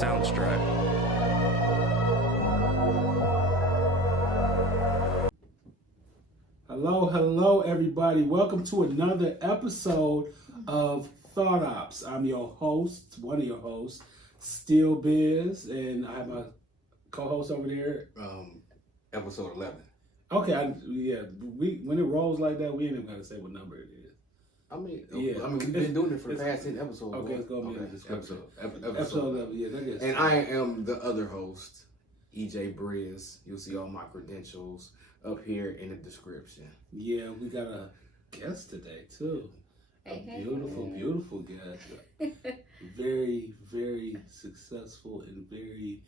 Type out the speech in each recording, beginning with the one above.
Soundstripe. Hello, everybody. Welcome to another episode of Thought OPPS. I'm your host, one of your hosts, Steel Biz, and I have my co-host over there. Episode 11. Okay, when it rolls like that, we ain't even gotta say what number it is. We've been doing it for the past 10 episodes. Okay, it's gonna be in the description. Episode 11, yeah, that gets. And I am the other host, EJ Briz. You'll see all my credentials up here in the description. Yeah, we got a guest today too. Hey. Beautiful guest. Very, very successful and very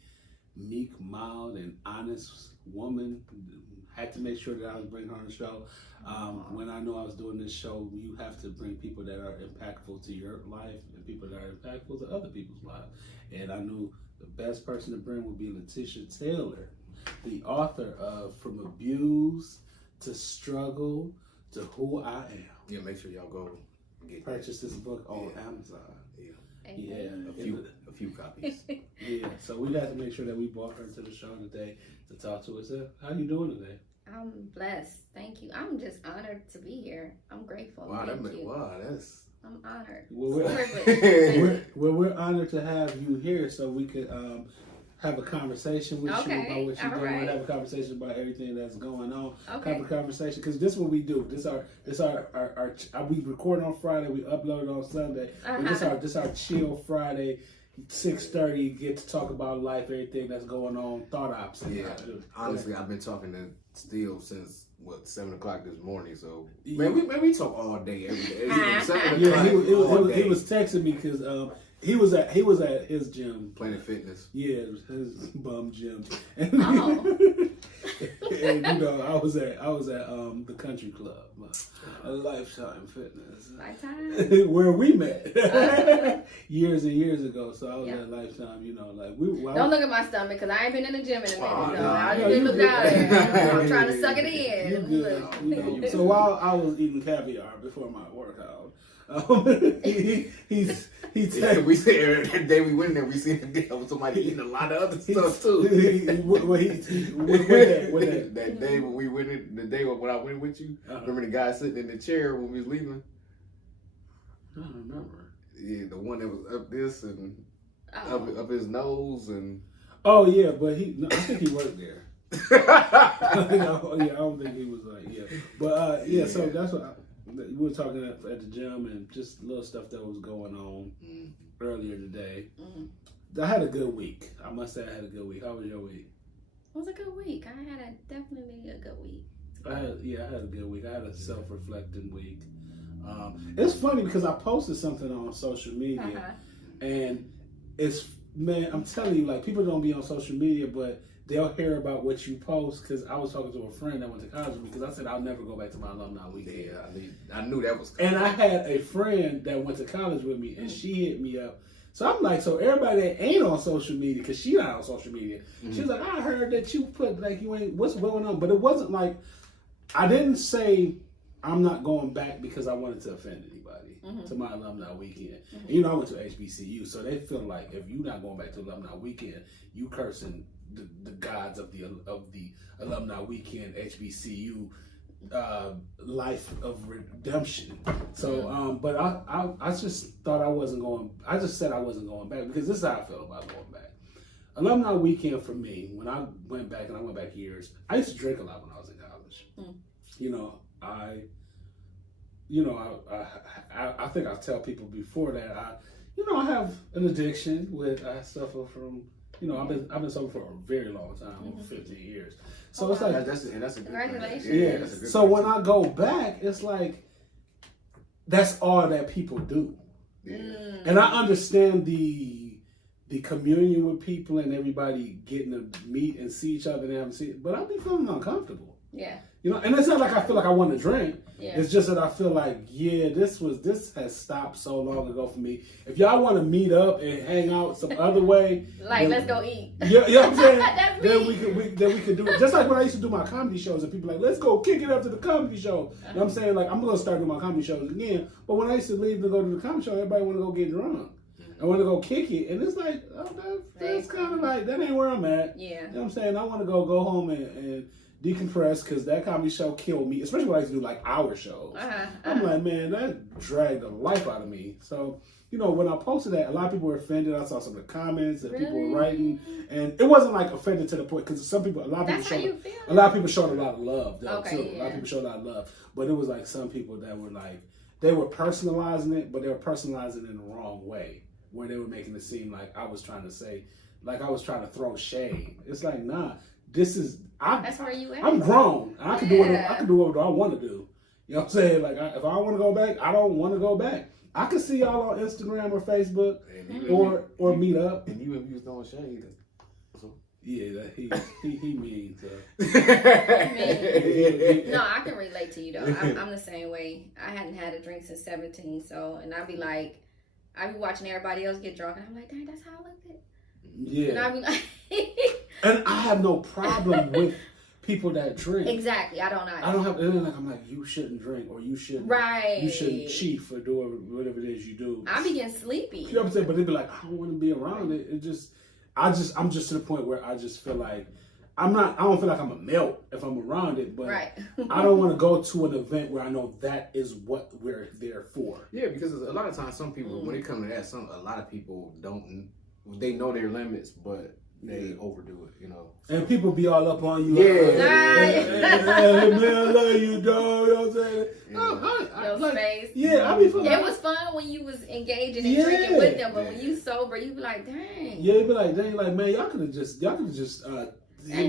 meek, mild, and honest woman. Had to make sure that I was bringing her on the show. When I know I was doing this show, you have to bring people that are impactful to your life and people that are impactful to other people's lives. And I knew the best person to bring would be Latisha Taylor, the author of From Abuse to Struggle to Who I Am. Yeah, make sure y'all go Purchase this book on Amazon. Yeah, a few copies. Yeah, so we got to make sure that we brought her to the show today to talk to us. How you doing today? I'm blessed. Thank you. I'm just honored to be here. I'm grateful. Wow, that's. I'm honored. We're honored to have you here, so we could have a conversation with you about what you're doing. Have a conversation about everything that's going on. Okay. Have a conversation because this is what we do. This our we record on Friday. We upload it on Sunday. This our chill Friday. 6:30, get to talk about life, everything that's going on, Thought OPPS. Yeah, honestly, I've been talking to Steel since 7 o'clock this morning. So yeah. we talk all day, every day. He was texting me because he was at his gym, Planet Fitness. Yeah, it was his bum gym. And you know, I was at the country club, a Lifetime Fitness, where we met years and years ago. So I was at Lifetime. You know, like don't look at my stomach because I ain't been in the gym in a minute. I just been looked out there. I'm trying to suck it in. You know, so while I was eating caviar before my workout, he said we said that day we went there, we seen somebody eating a lot of other stuff too. That day when we went in, the day when I went with you, remember the guy sitting in the chair when we was leaving? I don't remember. Yeah, the one that was up this and up his nose and. Oh yeah, but I think he worked there. I don't think he was but so that's what. We were talking at the gym and just little stuff that was going on earlier today. I had a good week. I must say I had a good week. How was your week? It was a good week. I had definitely a good week. I had a good week. I had a self-reflecting week. It's funny because I posted something on social media and I'm telling you, like, people don't be on social media, but they'll hear about what you post because I was talking to a friend that went to college with me because I said I'll never go back to my alumni weekend. Yeah, I knew that was coming. And I had a friend that went to college with me and she hit me up. So I'm like, so everybody that ain't on social media, because she not on social media, she was like, I heard that you put, like, you ain't, what's going on? But it wasn't like, I didn't say I'm not going back because I wanted to offend anybody to my alumni weekend. And, you know, I went to HBCU, so they feel like if you're not going back to alumni weekend, you cursing the gods of the alumni weekend HBCU life of redemption. So but I just thought I wasn't going. I just said I wasn't going back because this is how I felt about going back. Alumni weekend for me, when I went back, and I went back years, I used to drink a lot when I was in college. You know, I think I tell people before that I have an addiction I suffer from. You know, I've been sober for a very long time, over 15 years. So it's like that's a good congratulations. Yeah. That's a good so when I go back, it's like that's all that people do. Yeah. And I understand the communion with people and everybody getting to meet and see each other and haven't seen, but I'll be feeling uncomfortable. Yeah. You know, and it's not like I feel like I want to drink. Yeah. It's just that I feel like, this has stopped so long ago for me. If y'all want to meet up and hang out some other way, like let's go eat. Yeah, you know what I'm saying? then we could do it. Just like when I used to do my comedy shows and people like, let's go kick it up to the comedy show. And I'm saying, like, I'm gonna start doing my comedy shows again. But when I used to leave to go to the comedy show, everybody want to go get drunk. I want to go kick it, and it's like, oh, that's kind of like, that ain't where I'm at. Yeah. You know what I'm saying? I want to go home and decompress, because that comedy show killed me, especially when I used to do like hour shows. I'm like, man, that dragged the life out of me. So, you know, when I posted that, a lot of people were offended. I saw some of the comments that people were writing, and it wasn't like offended to the point, because a lot of people showed a lot of love though, too. Yeah. A lot of people showed a lot of love, but it was like some people that were like, they were personalizing it, but they were personalizing it in the wrong way, where they were making it seem like I was trying to say, like I was trying to throw shade. It's like, nah, that's where you at. I'm grown. I can do whatever I want to do. You know what I'm saying? Like, if I want to go back, I don't want to go back. I can see y'all on Instagram or Facebook, or meet up. And you was throwing shade. So. Yeah, he mean. So. No, I can relate to you though. I'm the same way. I hadn't had a drink since 17, so, and I'd be watching everybody else get drunk, and I'm like, dang, that's how I looked at. Yeah. And I'd be like, and I have no problem with people that drink. Exactly, I don't either. I don't have anything like, I'm like, you shouldn't drink, or you shouldn't cheat for doing whatever it is you do. I be getting sleepy. You know what I'm saying? But they'd be like, I don't want to be around it. I'm just to the point where I just feel like I don't feel like I'm a melt if I'm around it, but I don't want to go to an event where I know that is what we're there for. Yeah, because a lot of times some people, when it comes to that, a lot of people they know their limits, but they overdo it, you know. And people be all up on you. Yeah. Hey, man, I love you, dog. You know what I'm saying? I be feeling it was fun when you was engaging and drinking with them, but when you sober, you be like, dang. Yeah, you be like, dang, like, man, y'all could have just hit me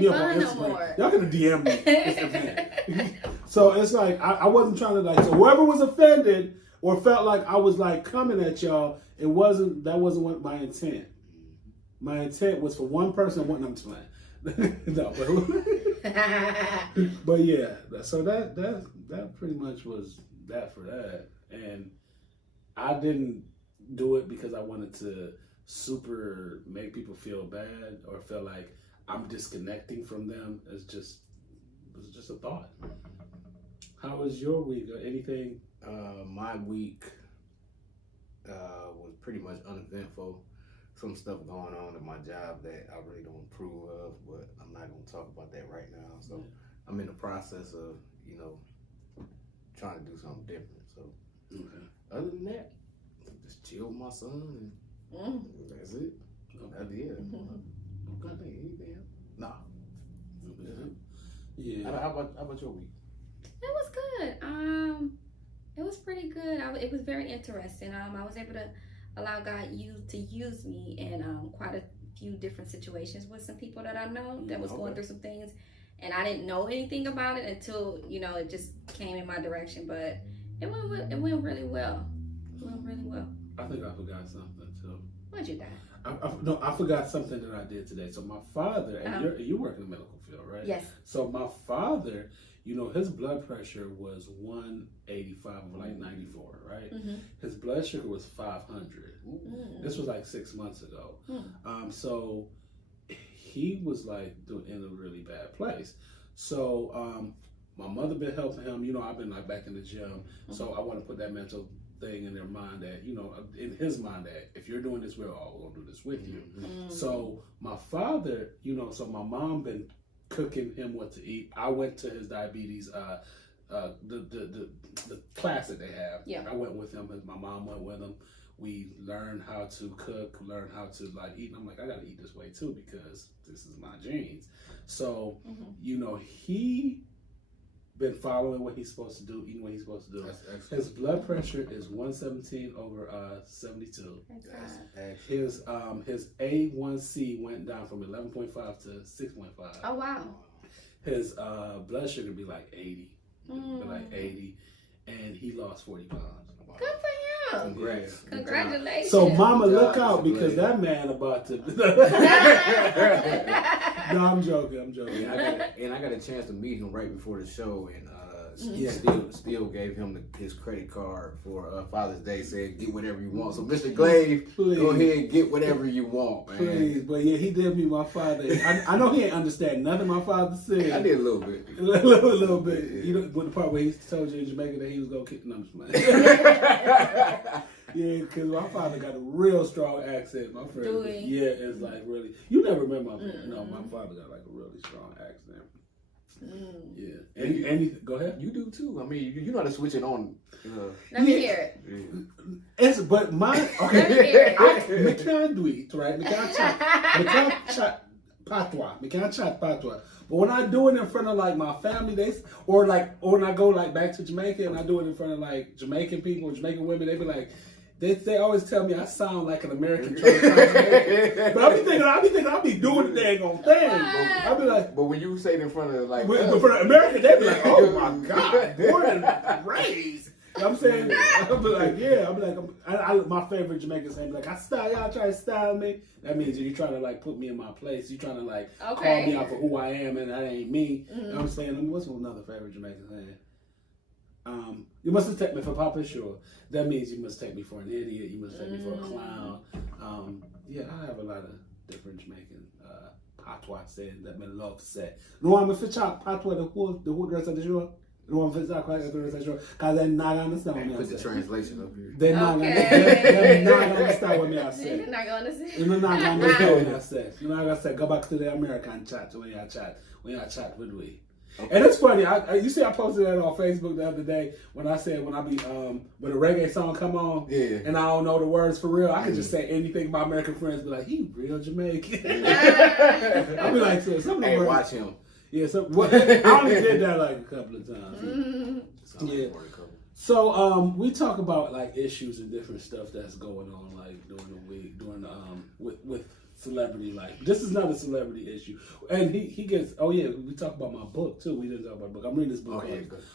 up on Instagram. No more. Y'all could have DM'd me. So it's like I wasn't trying to like. So whoever was offended or felt like I was like coming at y'all, that wasn't what my intent. My intent was for one person. I'm just playing. No, but yeah. So that pretty much was that for that. And I didn't do it because I wanted to super make people feel bad or feel like I'm disconnecting from them. It was just a thought. How was your week or anything? My week was pretty much uneventful. Some stuff going on at my job that I really don't approve of, but I'm not going to talk about that right now. So I'm in the process of, trying to do something different. So other than that, just chill with my son and that's it. Anything else? Nah. Yeah. How about your week? It was good. It was pretty good. It was very interesting. I was able to allow God to use me in quite a few different situations with some people that I know that was going through some things, and I didn't know anything about it until it just came in my direction. But it went really well. It went really well. I think I forgot something too. What'd you got? No, I forgot something that I did today. So my father, and you work in the medical field, right? Yes. So my father, his blood pressure was 185 over like 94, right? Mm-hmm. His blood sugar was 500. Mm-hmm. This was like 6 months ago. Mm-hmm. So he was like in a really bad place. So my mother been helping him. I've been like back in the gym. Mm-hmm. So I want to put that mental thing in their mind that, in his mind that if you're doing this, we're all going to do this with you. Mm-hmm. So my father, so my mom been cooking him what to eat. I went to his diabetes, the class that they have. Yeah. I went with him, my mom went with him. We learned how to cook, learned how to like eat. And I'm like, I gotta eat this way too because this is my genes. So, he been following what he's supposed to do, eating what he's supposed to do. His blood pressure is 117 over 72. His A1C went down from 11.5 to 6.5. Oh wow. His blood sugar be like 80. Be like 80, and he lost 40 pounds. Wow. Good for him. Congrats. Congratulations. So mama, look out because that man about to. No, I'm joking. I got a chance to meet him right before the show, and still gave him his credit card for Father's Day, said get whatever you want. So Mr. Glaive, please, go ahead and get whatever you want, man. Please, but yeah, he did me my father. I know he ain't understand nothing my father said. I did a little bit. a little bit. Yeah. You know, with the part where he told you in Jamaica that he was going to kick numbers, man. Yeah, because my father got a real strong accent. My friend, yeah, it's like really. You never met my father. No, my father got like a really strong accent. Yeah, and go ahead. You do too. I mean, you know how to switch it on. Let me hear it. It's but mine. Okay, let me hear it. Me can't do it, right? Me can't chat patois. Me can't chat patois. But when I do it in front of like my family, or when I go like back to Jamaica and I do it in front of like Jamaican people, Jamaican women, they be like. They always tell me I sound like an American trying to sound Jamaican. But I be thinking I be doing the daggone thing. I be like, but when you say it in front of like, in front of Americans, they be like, oh my God, born and raised. You know what I'm saying? I'll be like, yeah. I'll be like, my favorite Jamaican saying, like, y'all try to style me. That means you're trying to like put me in my place. You're trying to like call me out for who I am, and that ain't me. You know what I'm saying? What's another favorite Jamaican saying? You must take me for Papa Sure. That means you must take me for an idiot. You must take me for a clown. Yeah, I have a lot of different Jamaican patois saying that me love say. No, I'm a fit chop patois the whole rest of the show. No, I'm fit chop the rest of the show because they're not gonna understand me. Put the translation up here. They're not gonna understand what me I say. They're not gonna understand. They're not gonna understand what I say. You know, I say go back to the American chat when y'all chat with we. Okay. And it's funny. You see, I posted that on Facebook the other day when I said when a reggae song come on, and I don't know the words for real, I can just say anything. My American friends be like, "He real Jamaican." I be like, "So some of the words." Watch him. Yeah, I only did that like a couple of times. Yeah. So we talk about like issues and different stuff that's going on like during the week, with celebrity life. This is not a celebrity issue. And he gets, we talk about my book too. We didn't talk about the book. I'm reading this book.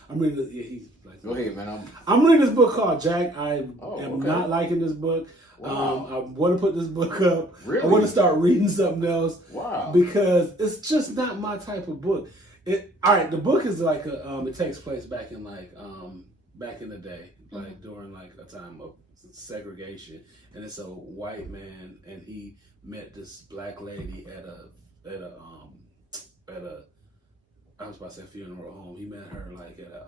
I'm reading this, he's like, go ahead, man. I'm reading this book called Jack. I am not liking this book. Wow. I want to put this book up. Really? I want to start reading something else. Wow. Because it's just not my type of book. The book is like it takes place back in back in the day, like during like a time of segregation, and it's a white man, and he met this black lady at a I was about to say funeral home. He met her like at a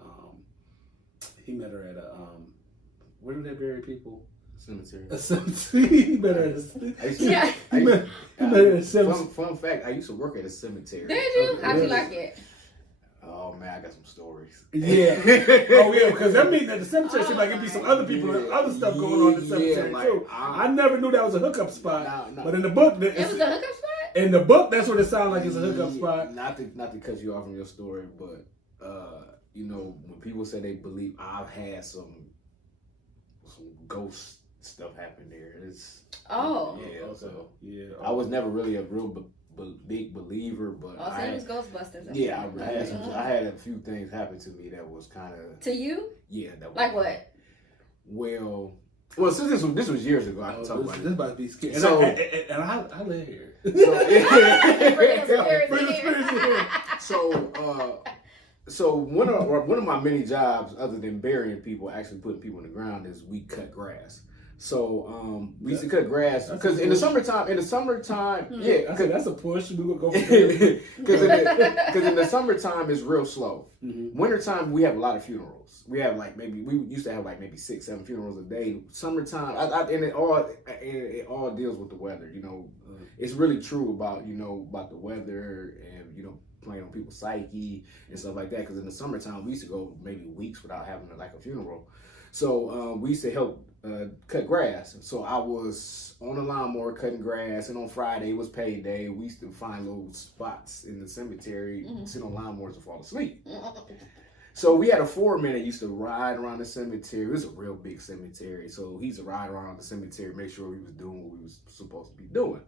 where do they bury people? Cemetery. A cemetery. He met her at a cemetery. Fun fact, I used to work at a cemetery. Did you? How'd you like it? Oh man, I got some stories. Yeah. Because that means that the cemetery seems like it'd be some other people and other stuff going on in the cemetery too. I never knew that was a hookup spot. No. But in the book, it was a hookup spot. In the book, that's what it sounds like. It's a hookup spot. Not to cut you off from your story, but when people say they believe I've had some ghost stuff happen there, I was never really a real big believer, but it was Ghostbusters. Yeah, I had a few things happen to me that was kind of to you. Yeah, that was like what? Well, since this was years ago, I can talk about it. This about to be scary. And I live here. So one of my many jobs, other than burying people, actually putting people in the ground, is we cut grass. So we used to cut grass because in the summertime, that's a push. We would go because in the summertime it's real slow. Wintertime we have a lot of funerals. We have we used to have maybe 6-7 funerals a day. Summertime, and it all deals with the weather. It's really true about about the weather and playing on people's psyche and stuff like that. Because in the summertime we used to go maybe weeks without having a funeral. So we used to help cut grass. So I was on the lawnmower cutting grass, and on Friday it was payday. We used to find little spots in the cemetery, sit on lawnmowers and fall asleep. So we had a foreman that used to ride around the cemetery. It was a real big cemetery. So he used to ride around the cemetery, make sure we was doing what we was supposed to be doing.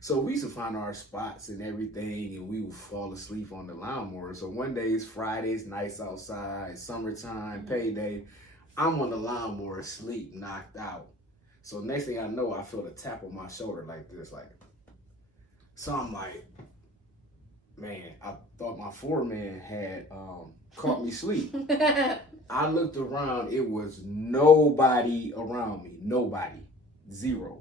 So we used to find our spots and everything, and we would fall asleep on the lawnmower. So one day it's Friday, it's nice outside, summertime, payday. I'm on the lawnmower, asleep, knocked out. So next thing I know, I feel a tap on my shoulder like this, so I'm like, what the hell? So I man, I thought my foreman had caught me asleep. I looked around, it was nobody around me. Nobody. Zero.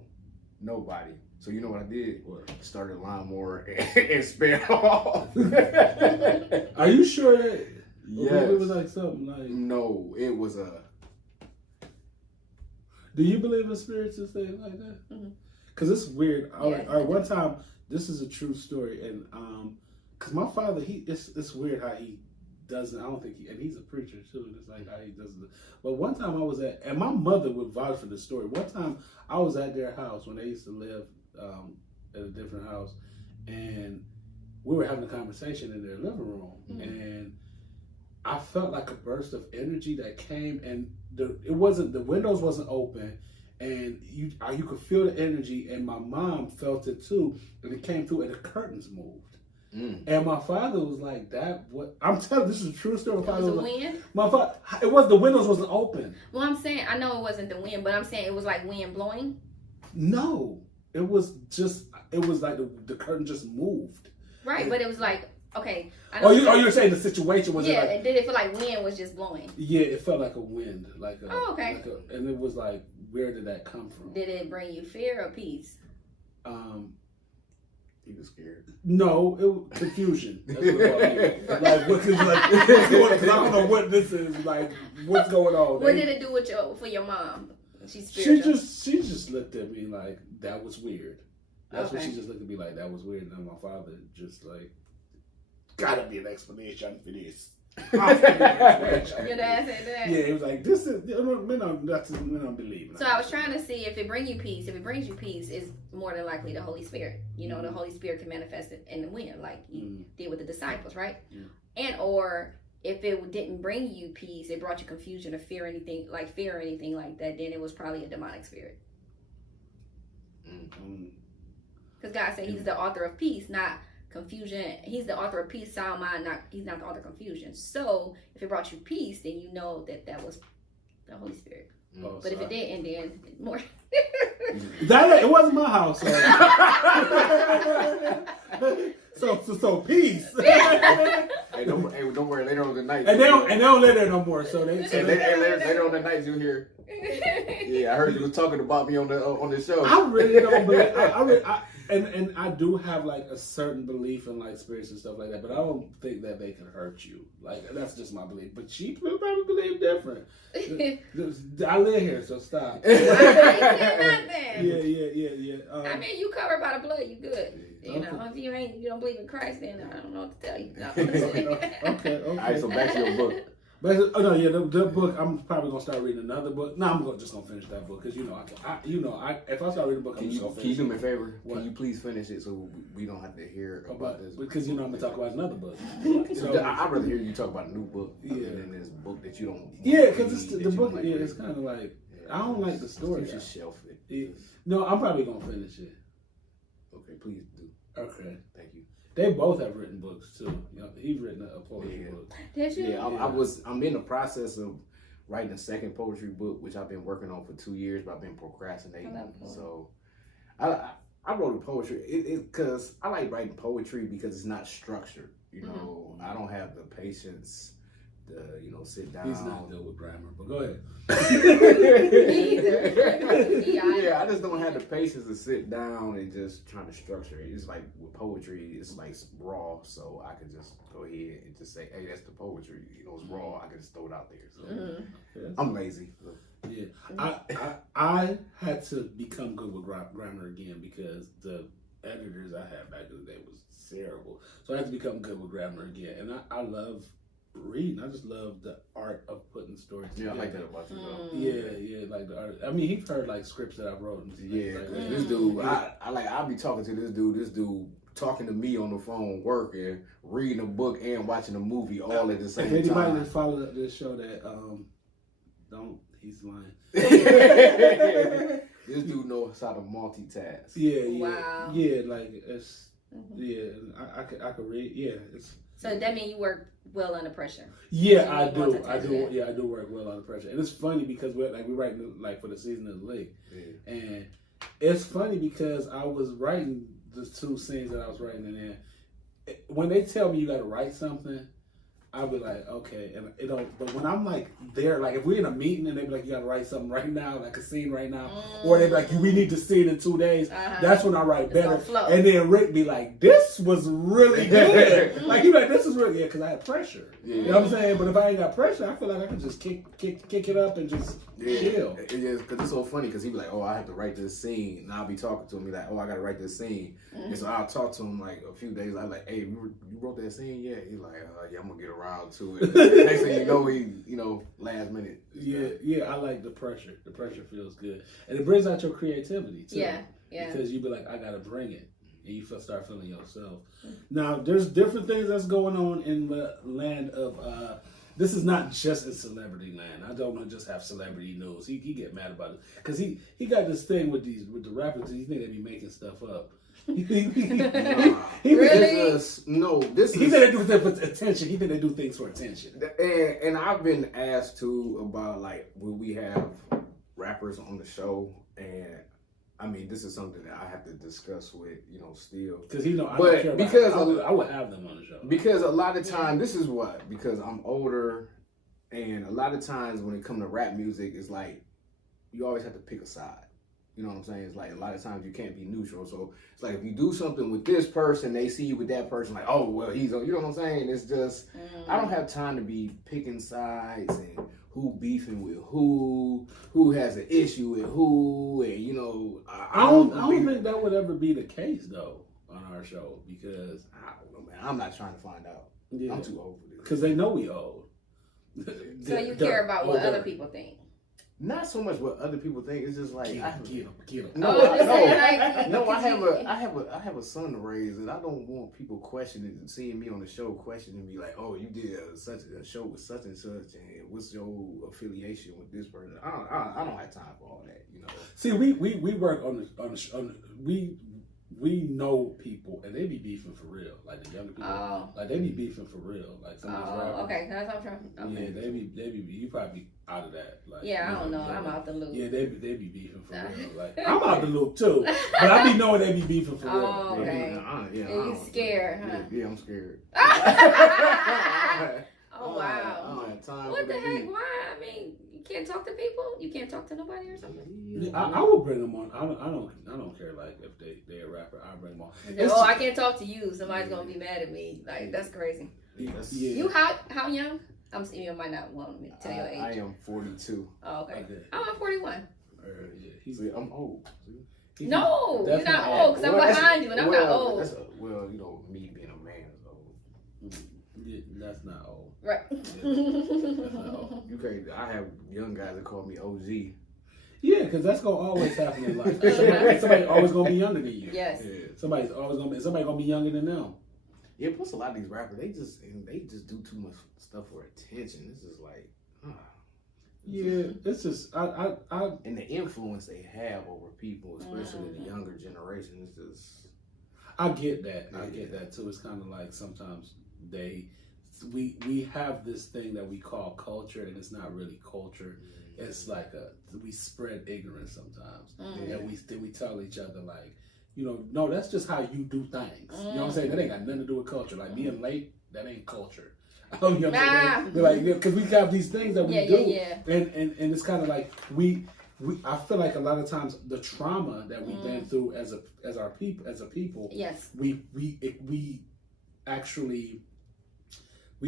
Nobody. So you know what I did? What? Started lawnmower and sped off. Are you sure that Yes. it was like something like... No, it was a... Do you believe in spirits and things like that? Because it's weird. One time, this is a true story, and because my father, it's weird how he doesn't. I don't think and he's a preacher too. And it's like how he doesn't. But one time I was and my mother would vouch for the story. One time I was at their house when they used to live at a different house, and we were having a conversation in their living room, and I felt like a burst of energy that came, and the windows wasn't open, and you could feel the energy, and my mom felt it too, and it came through, and the curtains moved. And my father was like, "That what?" I'm telling you, this is a true story. My father was was the like, wind? My father, it was the windows wasn't open. Well, I'm saying I know it wasn't the wind, but I'm saying it was like wind blowing. No, it was like the curtain just moved. Right, but it was like, okay. You're saying the situation was yeah? like, Did it feel like wind was just blowing? Yeah, it felt like a wind, okay. And it was like, where did that come from? Did it bring you fear or peace? He was scared. No, it was confusion. That's what it was. Because I don't know what this is. Like, what's going on? What did it do for your mom? She's spiritual. She just looked at me like that was weird. That's what she just looked at me like that was weird. And then my father just like, gotta be an explanation for this. Your dad said that. Yeah, it was like this is men don't believe. So I was trying to see if it brings you peace. If it brings you peace, it's more than likely the Holy Spirit. You know, the Holy Spirit can manifest it in the wind, like you did with the disciples, right? And or if it didn't bring you peace, it brought you confusion or fear, anything like that, then it was probably a demonic spirit. Because God said He's the author of peace, not confusion. He's the author of peace, sound mind. He's not the author of confusion. So if it brought you peace, then you know that was the Holy Spirit. But if it didn't, then more. It wasn't my house. So peace. Hey, don't worry. Later on the night, and they don't live there no more. So later on the night you'll hear. Yeah, I heard you was talking about me on the show. I really don't believe. And I do have like a certain belief in like spirits and stuff like that, but I don't think that they can hurt you. Like that's just my belief. But she probably believe different. I live here, so stop. I ain't saying nothing. Yeah. I mean, you covered by the blood, you good. You know, if you don't believe in Christ, then I don't know what to tell you. No. Okay. All right, so back to your book. But the book. I'm probably gonna start reading another book. No, I'm just gonna finish that book because if I start reading a book, I'm just gonna finish. Can you do me a favor? What? Can you please finish it so we don't have to hear about this? Because I'm gonna talk about another book. So I'd rather hear you talk about a new book than this book that you don't. Yeah, because it's the book. Yeah, it's kind of like I don't like the story. You should shelf it. No, I'm probably gonna finish it. Okay, please do. Okay, thank you. They both have written books too. He's written a poetry book. Did you? Yeah, I'm in the process of writing a second poetry book, which I've been working on for 2 years, but I've been procrastinating. So I wrote a poetry because I like writing poetry because it's not structured. You know, I don't have the patience to sit down. He's not good with grammar, but go ahead. Yeah, I just don't have the patience to sit down and just trying to structure it. It's like with poetry, it's like raw, so I could just go ahead and just say, "Hey, that's the poetry." It's raw. I can just throw it out there. So I'm lazy. So. Yeah, I had to become good with grammar again because the editors I had back in the day was terrible. So I had to become good with grammar again, and I love reading. I just love the art of putting stories together. Yeah, I like that about you. Yeah, like the art. I mean, you've heard like scripts that I've wrote. This dude, I'll be talking to this dude talking to me on the phone, working, reading a book, and watching a movie all at the same time. If anybody that followed this show that he's lying. This dude knows how to multitask. Yeah. Wow. Yeah, like it's I could read. Yeah, it's. So that means you work well under pressure. Yeah, I do. Yeah, I do work well under pressure, and it's funny because we're writing like for the season of the lake, and it's funny because I was writing the 2 scenes that I was writing in there. when they tell me you got to write something, I'll be like, okay, and it don't. But when I'm like there, like if we're in a meeting and they be like, you got to write something right now, like a scene right now, or they be like, we need to see it in 2 days. That's when I write better. And then Rick be like, this was really good. Like he like, this is really because I had pressure. You know what I'm saying? But if I ain't got pressure, I feel like I can just kick it up and just chill. It is because it's so funny because he be like, oh, I have to write this scene, and I'll be talking to him, be like, oh, I got to write this scene, and so I'll talk to him like a few days. I'm like, hey, you wrote that scene yet? He's like, yeah, I'm gonna get around to it. Next thing you know, last minute. Yeah, I like the pressure. The pressure feels good, and it brings out your creativity too. Yeah. Because you be like, I gotta bring it, and you start feeling yourself. Now, there's different things that's going on in the land of. This is not just in celebrity land. I don't want to just have celebrity news. He get mad about it because he got this thing with the rappers. He think they be making stuff up. Really? This is. He think they do things for attention. He think they do things for attention. And I've been asked too about like, will we have rappers on the show? And I mean, this is something that I have to discuss with still. Because I don't care about I would have them on the show. Because a lot of times, this is what, because I'm older, and a lot of times when it comes to rap music, it's like you always have to pick a side. You know what I'm saying? It's like a lot of times you can't be neutral. So it's like if you do something with this person, they see you with that person, like, oh, well, he's on. You know what I'm saying? It's just, I don't have time to be picking sides and who beefing with who has an issue with who, and I don't think that would ever be the case though on our show because I don't know, man. I'm not trying to find out. Yeah. I'm too old for this. Because they know we old. So you care about what other people think. Not so much what other people think. It's just like get him. No, I have a son to raise, and I don't want people questioning, seeing me on the show, questioning me like, "Oh, you did such a show with such and such, and what's your affiliation with this person?" I don't have time for all that, See, we work on we know people, and they be beefing for real. Like the younger people, like they be beefing for real. Like some of these rappers. Okay, that's what I'm trying. Okay. Yeah, they be. You probably be out of that. Like, I don't know. I'm out the loop. Yeah, they be beefing for real. Like I'm out the loop too, but I be knowing they be beefing for real. Oh, okay. And you scared, huh? Yeah, I'm scared. Oh wow. I don't have time. What the heck? Why? I mean, you can't talk to people. You can't talk to nobody or something. Yeah, I will bring them on. I don't care. Like if they're a rapper, I'll bring them on. I can't talk to you. Somebody's gonna be mad at me. Like that's crazy. Yeah. You how young? You might not want me to tell your age. I am 42. Oh, okay. I'm 41. See, I'm old. No, you're not old because I'm behind you and I'm not old. Me being a man is old. Yeah, that's not old. Right. That's not old. You can't. I have young guys that call me OG. Yeah, because that's gonna always happen in life. Somebody's always gonna be younger than you. Yes. Yeah. Somebody's gonna be younger than them. Yeah, plus a lot of these rappers, they just do too much stuff for attention. This is like, yeah, it's just I and the influence they have over people, especially the younger generation, is just. I get that. I get that too. It's kind of like sometimes we have this thing that we call culture, and it's not really culture. It's like we spread ignorance sometimes, and we tell each other like, no, that's just how you do things. You know what I'm saying? That ain't got nothing to do with culture. Like being late, that ain't culture. You know what I'm saying? Like, because we have these things that we do, and it's kind of like I feel like a lot of times the trauma that we've been through as a people, yes, we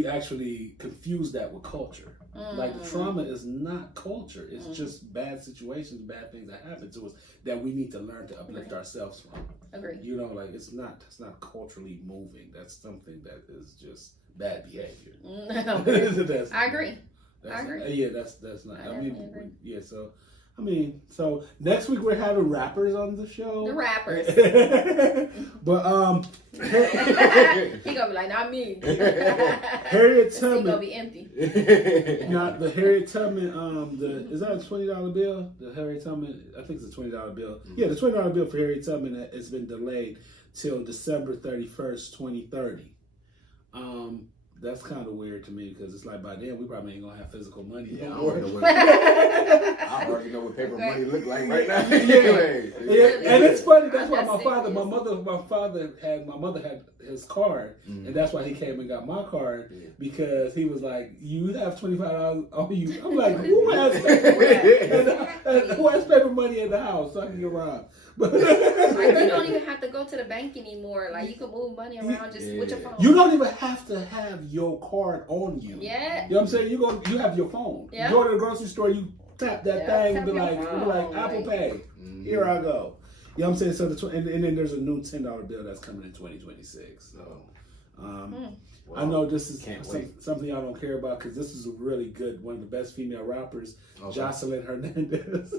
actually confuse that with culture. Like the trauma is not culture. It's just bad situations, bad things that happen to us that we need to learn to uplift ourselves from. Agree. Like it's not culturally moving. That's something that is just bad behavior. I agree. I agree. Yeah, that's not. I mean, agree. Yeah. So next week we're having rappers on the show. The rappers. But he gonna be like, not me. Harriet Tubman. He gonna be empty. The Harriet Tubman. Is that a $20 bill? The Harriet Tubman. I think it's a $20 bill. Yeah, the $20 bill for Harriet Tubman has been delayed till December 31st, 2030. that's kind of weird to me because it's like by then we probably ain't gonna have physical money. Yeah, no more. I already know what paper money look like right now. Yeah, and it's funny. That's why my mother had his card, and that's why he came and got my card because he was like, "You have $25 on you." I'm like, "Who has paper money in the house so I can get robbed?" But like you don't even have to go to the bank anymore. Like you can move money around just with your phone. You don't even have to have your card on you. Yeah. You know what I'm saying? You have your phone. Yeah. You go to the grocery store, you tap that thing and be like Apple Pay. Here I go. You know what I'm saying? So and then there's a new $10 bill that's coming in 2026. So I know this is something y'all don't care about because this is a really good, one of the best female rappers, Jocelyn Hernandez.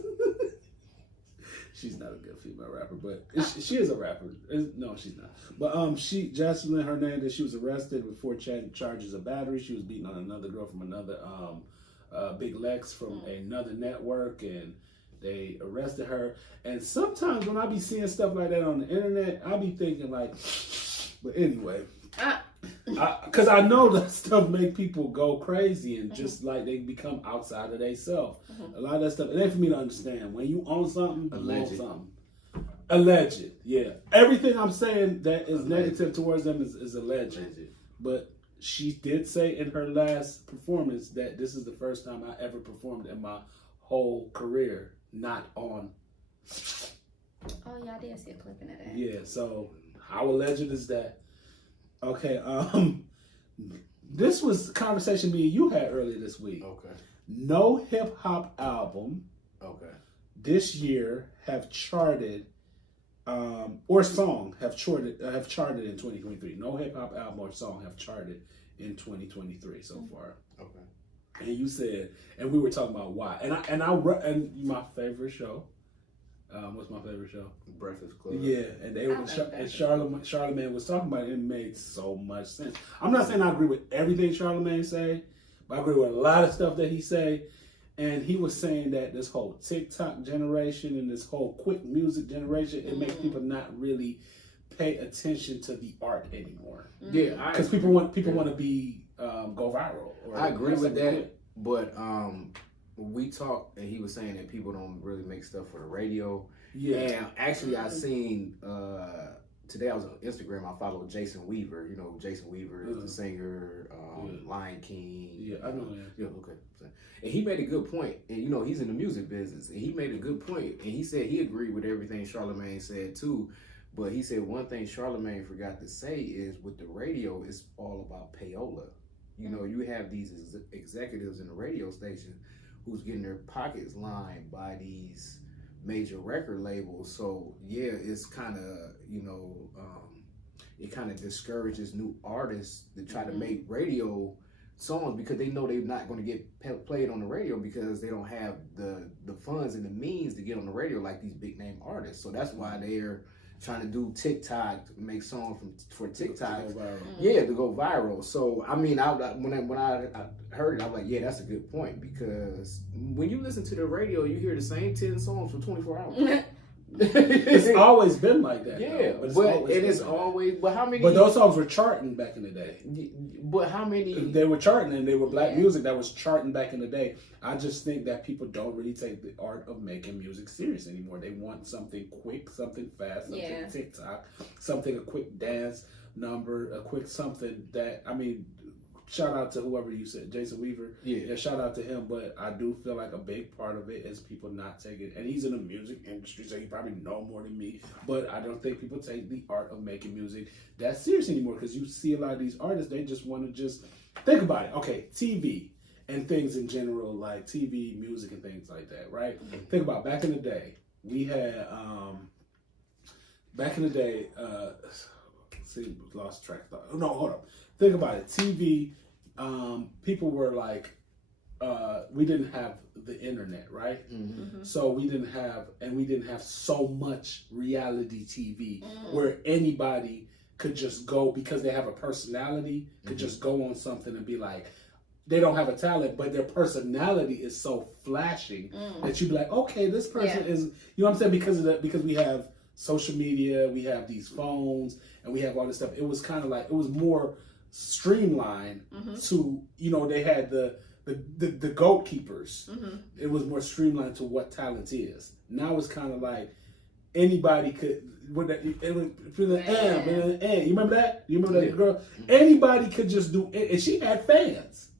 She's not a good female rapper, but she is a rapper. No, she's not. But Jocelyn Hernandez, she was arrested with 4 charges of battery. She was beating on another girl from another Big Lex from another network, and they arrested her. And sometimes when I be seeing stuff like that on the internet, I be thinking like, but anyway, because I know that stuff make people go crazy and just like they become outside of themselves. A lot of that stuff, it ain't for me to understand. When you own something, you own something. Alleged, yeah. Everything I'm saying that is negative towards them is alleged. But she did say in her last performance that this is the first time I ever performed in my whole career, not on. Oh yeah, I did see a clipping of that. Yeah, so how alleged is that? Okay, this was a conversation me and you had earlier this week. Okay. No hip hop album this year have charted or song have charted in 2023. No hip hop album or song have charted in 2023 so far. Okay. And you said, and we were talking about why. And my favorite show. What's my favorite show? Breakfast Club. Yeah, and they were and Charlamagne was talking about it. It made so much sense. I'm not saying I agree with everything Charlamagne say, but I agree with a lot of stuff that he say. And he was saying that this whole TikTok generation and this whole quick music generation, it makes people not really pay attention to the art anymore. Yeah, because people want to be go viral. I agree with that, but we talked, and he was saying that people don't really make stuff for the radio. Yeah. And actually, I seen today I was on Instagram. I followed Jason Weaver. You know, Jason Weaver is the singer, Lion King. Yeah, I know that. Yeah, okay. And he made a good point. And you know, he's in the music business, and he made a good point. And he said he agreed with everything Charlamagne said too. But he said one thing Charlamagne forgot to say is with the radio, it's all about payola. You know, you have these executives in the radio station who's getting their pockets lined by these major record labels. So yeah, it's kind of, you know, it kind of discourages new artists to try to make radio songs because they know they're not going to get played on the radio because they don't have the funds and the means to get on the radio like these big name artists. So that's why they're trying to do TikTok, make songs for TikTok, to go viral. So I mean, when I heard it, I was like, yeah, that's a good point because when you listen to the radio, you hear the same 10 songs for 24 hours. It's always been like that. Yeah, but how many? But those songs were charting back in the day. But how many? They were charting, and they were black music that was charting back in the day. I just think that people don't really take the art of making music serious anymore. They want something quick, something fast, something TikTok, a quick dance number, a quick something that, I mean, shout out to whoever you said, Jason Weaver. Yeah, shout out to him. But I do feel like a big part of it is people not taking, and he's in the music industry, so he probably know more than me. But I don't think people take the art of making music that serious anymore because you see a lot of these artists, they just want to just think about it. Okay, TV and things in general, like TV, music, and things like that, right? Mm-hmm. Think about back in the day, we had lost track of thought. No, hold up. Think about it. TV, people were like, we didn't have the internet, right? Mm-hmm. So we didn't have so much reality TV where anybody could just go because they have a personality, could just go on something and be like, they don't have a talent, but their personality is so flashing that you'd be like, okay, this person is, you know what I'm saying? Because we have social media, we have these phones, and we have all this stuff. It was kind of like, it was more streamlined to, you know, they had the goat keepers. It was more streamlined to what talent is. Now it's kind of like anybody could. With that, it was you remember that? You remember that girl? Anybody could just do it, and she had fans.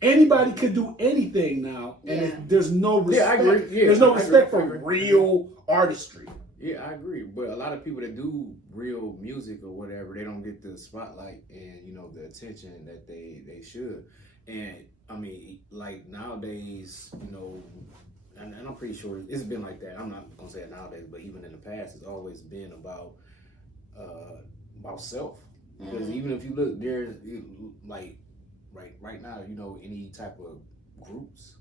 Anybody could do anything now, and there's no respect. Yeah, I agree. Yeah, there's no respect for real artistry. Yeah, I agree. But a lot of people that do real music or whatever, they don't get the spotlight and, you know, the attention that they should. And I mean, like nowadays, you know, and I'm pretty sure it's been like that. I'm not gonna say it nowadays, but even in the past, it's always been about self. Because even if you look, there's like right now, you know, any type of groups,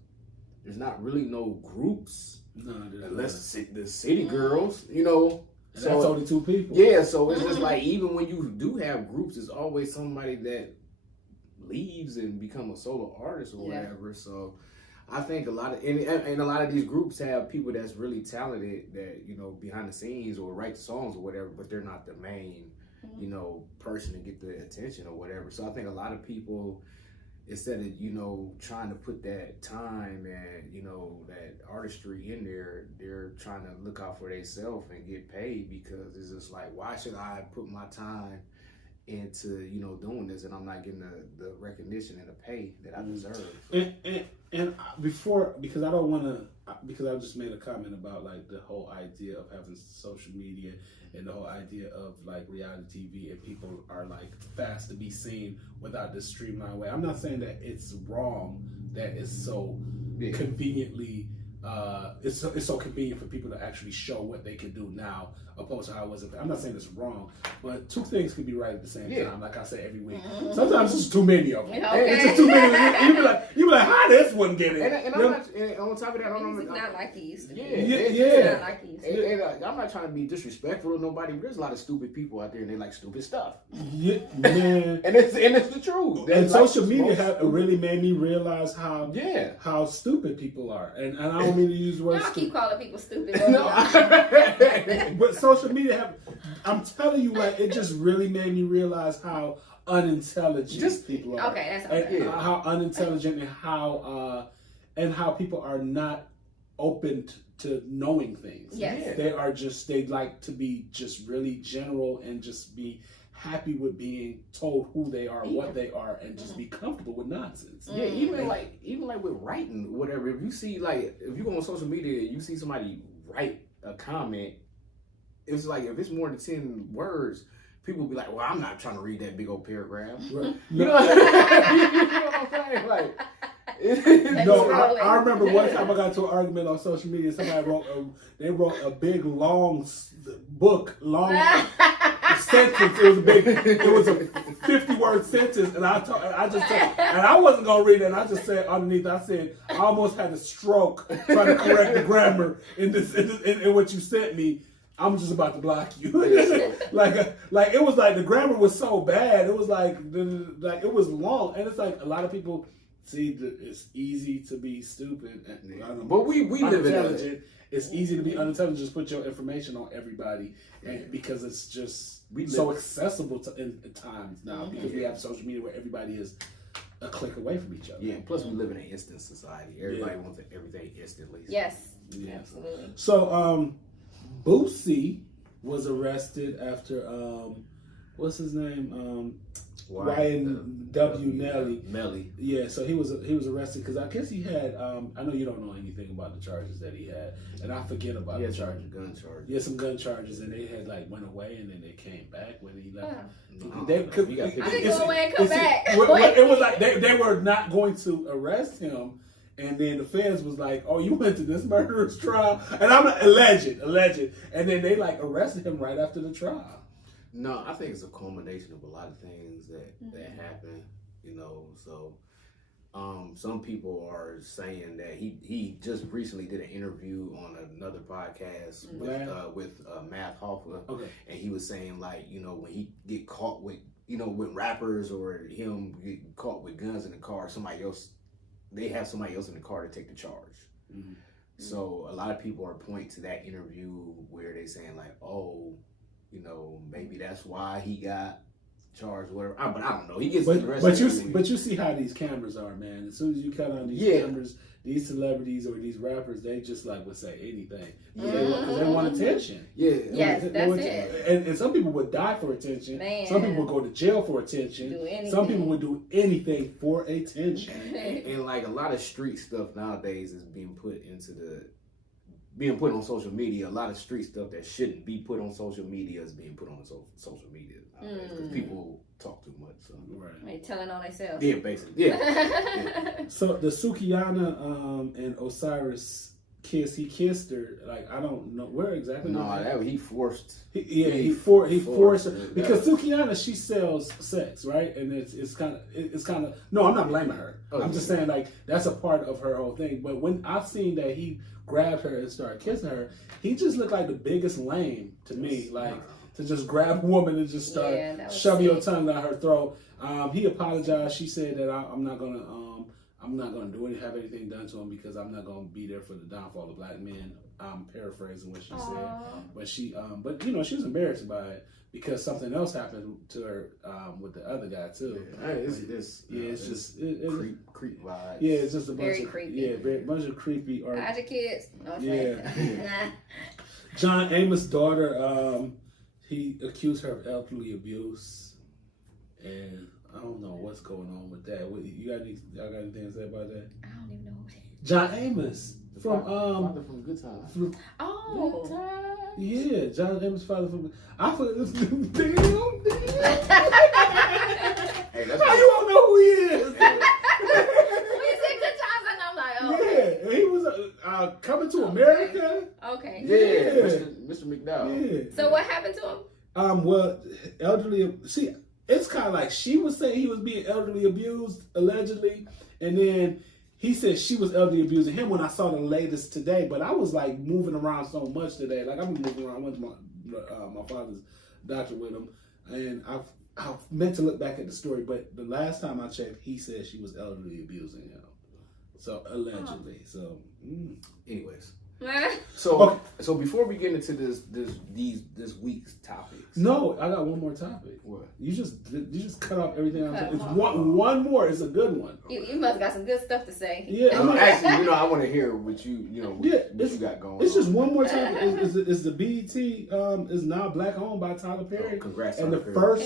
there's not really no groups unless the city girls, you know. And so that's only 2 people. Yeah, so it's just like even when you do have groups, it's always somebody that leaves and become a solo artist or whatever. So I think a lot of and a lot of these groups have people that's really talented that, you know, behind the scenes or write the songs or whatever, but they're not the main, you know, person to get the attention or whatever. So I think a lot of people, instead of, you know, trying to put that time and, you know, that artistry in there, they're trying to look out for themselves and get paid, because it's just like, why should I put my time into, you know, doing this and I'm not getting the recognition and the pay that I deserve. And before, because I don't want to, because I just made a comment about like the whole idea of having social media and the whole idea of like reality TV, and people are like fast to be seen without this streamlined way. I'm not saying that it's wrong that it's so conveniently it's so convenient for people to actually show what they can do now, opposed to how it was. I'm not saying it's wrong, but 2 things can be right at the same time. Like I say every week, sometimes it's just too many of them. It's just too many. You be like, how this one get it? And I'm not, and on top of that, I'm not like he used to be. Yeah. Not like he used to be. And I'm not trying to be disrespectful to nobody, but there's a lot of stupid people out there and they like stupid stuff. Yeah, man. and it's the truth. And social media have really made me realize how stupid people are. And I don't mean to use the word Y'all keep calling people stupid. But social media I'm telling you, like, it just really made me realize how unintelligent people are. Okay, that's okay. And how unintelligent and how people are not open to knowing things. Yes. They like to be just really general and just be happy with being told who they are, what they are, and just be comfortable with nonsense. Yeah, even like with writing, whatever. If you see, like, if you go on social media, you see somebody write a comment, it's like, if it's more than 10 words, people will be like, well, I'm not trying to read that big old paragraph. Right. You know what I'm saying? Like, no, I remember one time I got into an argument on social media. Somebody wrote a big long book, sentence. It was a 50-word sentence, and I wasn't gonna read it. And I just said underneath, I said, I almost had a stroke trying to correct the grammar in what you sent me. I'm just about to block you. like it was like the grammar was so bad. It was like it was long, and it's like a lot of people see that it's easy to be stupid. But we live intelligent. It's easy to be unintelligent. Just put your information on everybody, and because it's just so accessible in times now, because we have social media where everybody is a click away from each other. Yeah, and plus we live in an instant society. Everybody wants everything instantly. Yes, absolutely. So, Boosie was arrested after what's his name? Ryan W. Melly. Yeah, so he was arrested because I guess he had I know you don't know anything about the charges that he had, and I forget about the charges. Gun charges. Yeah, some gun charges, and they had like went away, and then they came back when he left. I didn't go away and come back. It was like they were not going to arrest him. And then the feds was like, "Oh, you went to this murderer's trial," and I'm alleged, and then they like arrested him right after the trial. No, I think it's a culmination of a lot of things that happen, you know. So, some people are saying that he just recently did an interview on another podcast with Matt Hoffa, and he was saying, like, you know, when he get caught with, you know, with rappers or him get caught with guns in the car, they have somebody else in the car to take the charge. Mm-hmm. So a lot of people are pointing to that interview where they saying like, oh, you know, maybe that's why he got charged, whatever. But I don't know. He gets arrested. But you see how these cameras are, man. As soon as you cut on these cameras, these celebrities or these rappers, they just like would say anything because they want attention. Yeah, yes, that's it. And some people would die for attention. Man. Some people would go to jail for attention. Some people would do anything for attention. and like a lot of street stuff nowadays is being put on social media. A lot of street stuff that shouldn't be put on social media is being put on social media nowadays because people talk too much. So. Right. They telling on themselves. Yeah, basically. Yeah. So the Sukihana and Osiris kiss, he kissed her. Like I don't know where exactly. No, he forced. He forced her because Sukihana, she sells sex, right? And it's kind of no, I'm not blaming her. I'm just saying like that's a part of her whole thing. But when I've seen that he grabbed her and started kissing her, he just looked like the biggest lame to me. Like to just grab a woman and just start shoving your tongue down her throat. He apologized. She said that I'm not gonna have anything done to him because I'm not gonna be there for the downfall of black men. I'm paraphrasing what she said, but she was embarrassed by it because something else happened to her with the other guy too. It's just creep vibes. Yeah, it's just a bunch of creepy. Yeah, bunch of creepy. Hide your kids. John Amos' daughter. He accused her of elderly abuse, and I don't know what's going on with that. Y'all got anything to say about that? I don't even know who that is. John Amos from father from Good Times. Good Times. Yeah, John Amos' father from. I thought this damn. Hey, that's how you don't know who he is? When you said Good Times, and I'm like, oh. Yeah, he was Coming to America. Okay. Yeah, Mr. McDowell. Yeah. So what happened to him? Well, elderly. See, it's kind of like she was saying he was being elderly abused allegedly, and then he said she was elderly abusing him. When I saw the latest today, but I was like moving around so much today. Like I've been moving around. I went to my father's doctor with him, and I meant to look back at the story, but the last time I checked, he said she was elderly abusing him. So allegedly. So, anyways. So before we get into this week's topics. No, I got one more topic. What? You just cut off everything I'm saying. It's one more. It's a good one. You must have got some good stuff to say. Yeah, actually, I want to hear what you got going. It's just one more topic. Is the BET is now black owned by Tyler Perry. Oh, congrats, and Tyler the Perry. first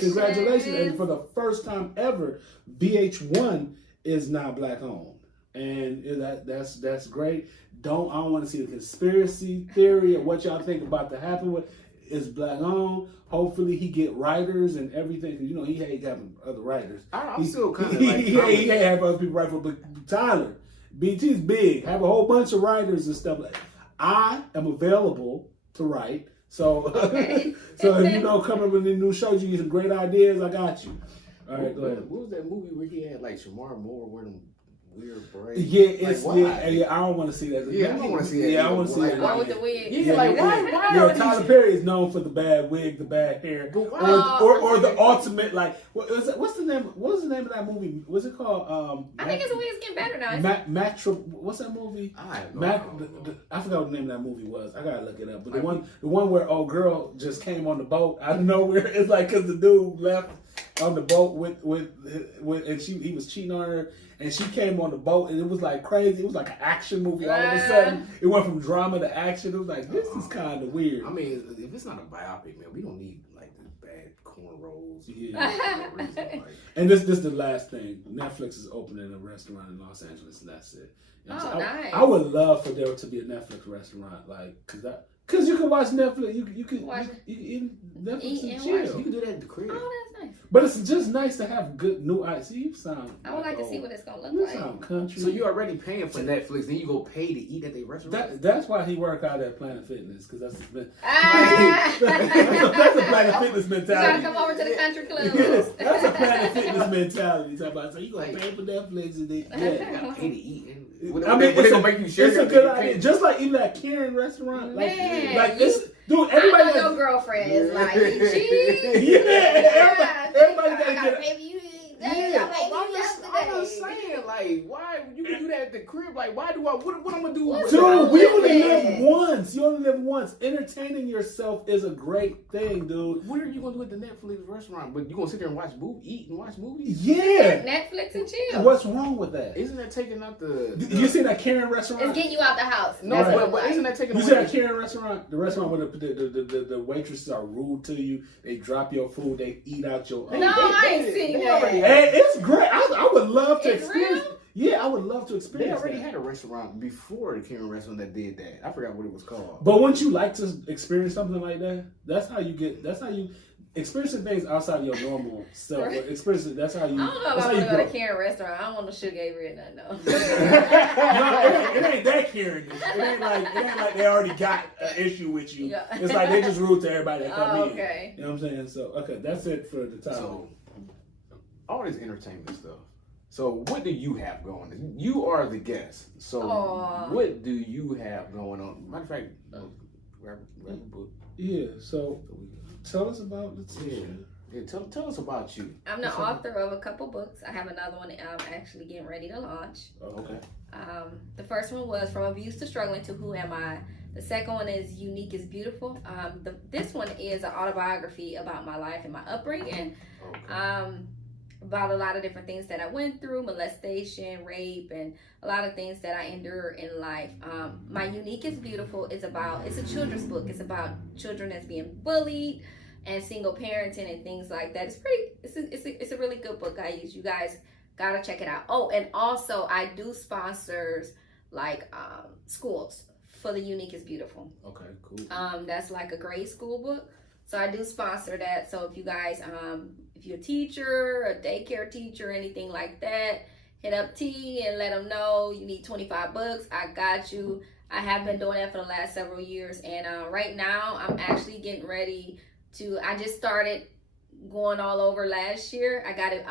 Congratulations. And for the first time ever, VH1 is now black owned. And that's great. I don't want to see the conspiracy theory of what y'all think about to happen with is black owned. Hopefully he get writers and everything. Cause he hate having other writers. I'm still kind of like he hate having other people write for. But Tyler, BT's big. Have a whole bunch of writers and stuff. I am available to write. So so if coming with any new shows, you get some great ideas. I got you. All right, go ahead. What was that movie where he had like Shamar Moore wearing them weird braids? Yeah, I don't want to see that. Yeah, I don't want to see that. Yeah, I want to see that. Why with the wig? Why? Tyler Perry is known for the bad wig, the bad hair, or the ultimate what's the name? What was the name of that movie? What's it called? I think his wig's getting better now. What's that movie? I forgot what the name of that movie was. I gotta look it up. But the one where old girl just came on the boat out of nowhere. It's like because the dude left on the boat with and he was cheating on her. And she came on the boat, and it was like crazy. It was like an action movie. All of a sudden, it went from drama to action. It was like, this is kind of weird. I mean, if it's not a biopic, man, we don't need like the bad cornrows. Yeah. And this is the last thing. Netflix is opening a restaurant in Los Angeles, and that's it. Nice. I would love for there to be a Netflix restaurant, because you can watch Netflix. You can eat Netflix and chill. You can do that at the crib. Oh, that's nice. But it's just nice to have good new ideas. See, you sound. I would like to see what it's gonna look you like. Sound country. So you're already paying for Netflix, then you go pay to eat at their restaurant. That's why he work out at Planet Fitness, because that's a Planet Fitness mentality. You gotta come over to the country club. Yes, that's a Planet Fitness mentality. So you gonna pay for Netflix and then pay to eat. It's gonna make you share. It's a good idea. Just like even that Karen restaurant, dude, everybody has your girlfriend is like, everybody gotta pay for you. just saying, like, why you can do that at the crib? Like, why do I? What I'm gonna do? Dude, we only live once. You only live once. Entertaining yourself is a great thing, dude. What are you gonna do at the Netflix restaurant? But you gonna sit there and eat and watch movies? Yeah. Netflix and chill. What's wrong with that? Isn't that taking out the You see that Karen restaurant? It's getting you out the house. No, Right. but isn't that taking You away? see that Karen restaurant? The restaurant where the waitresses are rude to you. They drop your food. They eat out your. No, I ain't seen that. Hey, it's great. I would love to It's experience. real? Yeah, I would love to They experience. already that. had a restaurant before the Karen restaurant that did that. I forgot what it was called. But wouldn't you like to experience something like that? That's how you experiencing things outside of your normal self. Right. Experiencing that's how you. I don't know if that's I'm how gonna you go to grow. Karen restaurant. I don't want no sugar Avery or nothing. No, it ain't that Karen. It ain't like they already got an issue with you. Yeah. It's like they just rude to everybody that come in. Okay. You know what I'm saying? So okay, that's it for the topic. So, all this entertainment stuff. So, what do you have going on? You are the guest. So, Aw. what do you have going on? Matter of fact, grab a book. Yeah. So tell us about Latisha. Yeah, tell us about you. I'm the author of a couple books. I have another one I'm actually getting ready to launch. Okay. The first one was From Abuse to Struggling to Who Am I? The second one is Unique is Beautiful. This one is an autobiography about my life and my upbringing. Okay. About a lot of different things that I went through, molestation, rape, and a lot of things that I endure in life. My Unique is Beautiful is it's a children's book. It's about children that's being bullied and single parenting and things like that. It's a really good book, guys. You guys gotta check it out. Oh, and also I do sponsors like schools for the Unique is Beautiful. Okay, cool. That's like a grade school book. So I do sponsor that. So if you guys, if you're a teacher, a daycare teacher, anything like that, hit up T and let them know you need 25 books. I got you. I have been doing that for the last several years. And right now I'm actually getting ready I just started going all over last year. I got it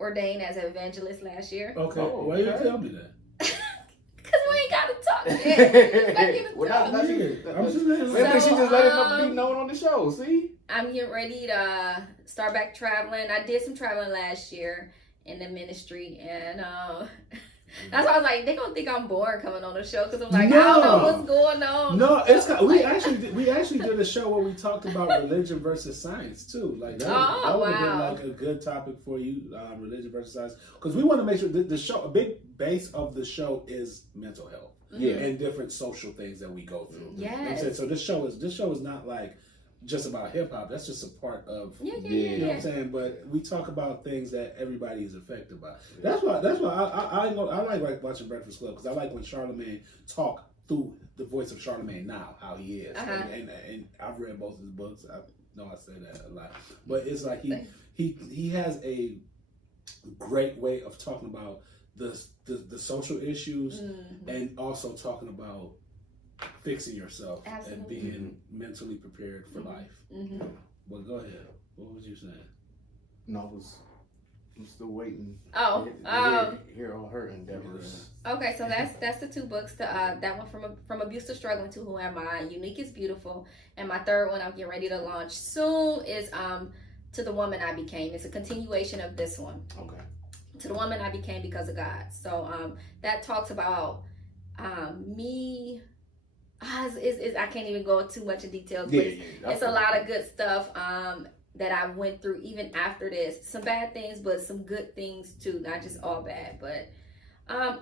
ordained as an evangelist last year. Okay. Oh, Why you okay. tell me that? Because we ain't got to talk yet. Well, I'm just saying. Maybe she just let So, it be known on the show. See? I'm getting ready to start back traveling. I did some traveling last year in the ministry, and that's why I was like, they're gonna think I'm bored coming on the show because I'm like, I don't know what's going on. No, we actually did a show where we talked about religion versus science too. Like that would have been like a good topic for you, religion versus science, because we want to make sure that the show, a big base of the show is mental health, and different social things that we go through. Yes. You know what I'm saying? So this show is not like just about hip hop. That's just a part of Yeah. You know what I'm saying? But we talk about things that everybody is affected by. That's why I like watching Breakfast Club, because I like when Charlamagne talk through the voice of Charlamagne now, how he is. And I've read both of his books. I know I say that a lot, but it's like he has a great way of talking about the social issues, and also talking about fixing yourself. Absolutely. And being mentally prepared for life. Well, go ahead. What was you saying? No, I'm still waiting. Oh, to hear all her endeavors. Okay, so that's the two books. That one from Abuse to Struggling to Who Am I? Unique is Beautiful, and my third one I'm getting ready to launch soon is To the Woman I Became. It's a continuation of this one. Okay. To the Woman I Became Because of God. So that talks about me. I can't even go too much in details, but it's a lot of good stuff that I went through even after this. Some bad things, but some good things too, not just all bad. But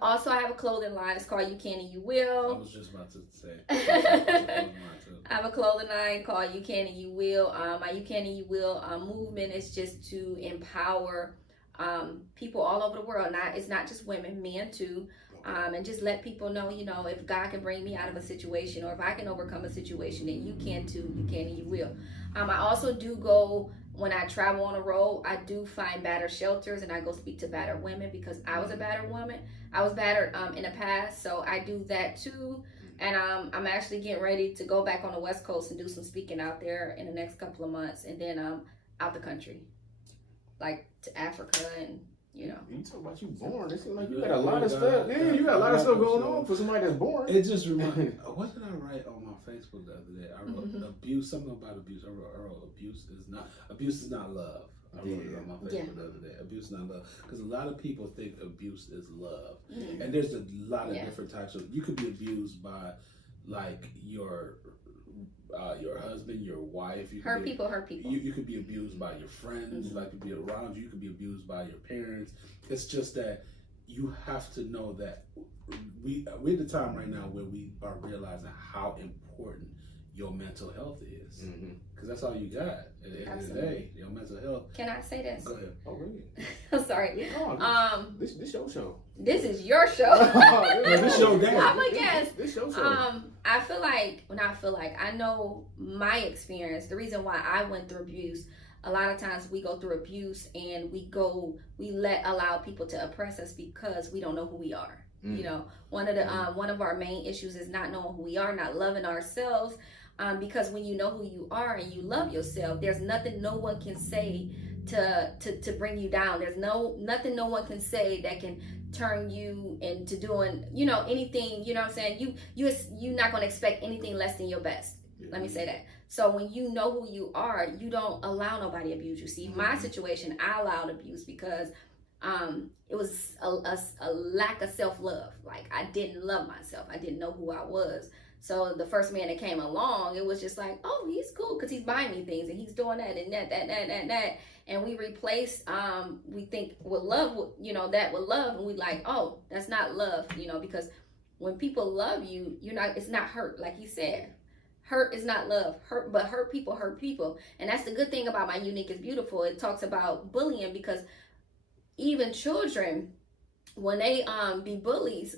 also I have a clothing line. It's called You Can and You Will. I was just about to say. I have a clothing line called You Can and You Will. My You Can and You Will movement is just to empower people all over the world. It's not just women, men too. And just let people know, if God can bring me out of a situation, or if I can overcome a situation, then you can too. You can and you will. I also do go, when I travel on the road, I do find battered shelters, and I go speak to battered women, because I was a battered woman. I was battered in the past, so I do that too. And I'm actually getting ready to go back on the West Coast and do some speaking out there in the next couple of months, and then out the country, like to Africa and. You talk about you born. It seems like you got a lot of stuff. Yeah, you got a lot of stuff going on for somebody that's born. It just reminds me. What did I write on my Facebook the other day? I wrote abuse, something about abuse. I wrote abuse is not love. I wrote it on my Facebook the other day. Abuse, not love. Because a lot of people think abuse is love. And there's a lot of different types of, you could be abused by like your husband, your wife. You hurt people. You could be abused by your friends, like to be around you. You could be abused by your parents. It's just that you have to know that we're at the time right now where we are realizing how important your mental health is, because that's all you got at the end of the day. Your mental health. Can I say this? Go ahead. Oh, really? I'm sorry. Yeah, this your show. This is your show. This your day. I'm a guest. This your show. I know my experience. The reason why I went through abuse. A lot of times we go through abuse and we allow people to oppress us because we don't know who we are. You know, one of our main issues is not knowing who we are, not loving ourselves. Because when you know who you are and you love yourself, there's nothing no one can say to bring you down. There's nothing no one can say that can turn you into doing, anything. You know what I'm saying? You're not going to expect anything less than your best. Let me say that. So when you know who you are, you don't allow nobody to abuse you. See, my situation, I allowed abuse because it was a lack of self-love. Like, I didn't love myself. I didn't know who I was. So the first man that came along, it was just like, oh, he's cool because he's buying me things and he's doing that and that. And we replaced, we think with love, that with love. And we like, oh, that's not love, because when people love you, it's not hurt. Like he said, hurt is not love. But hurt people. And that's the good thing about my Unique is Beautiful. It talks about bullying because even children, when they be bullies,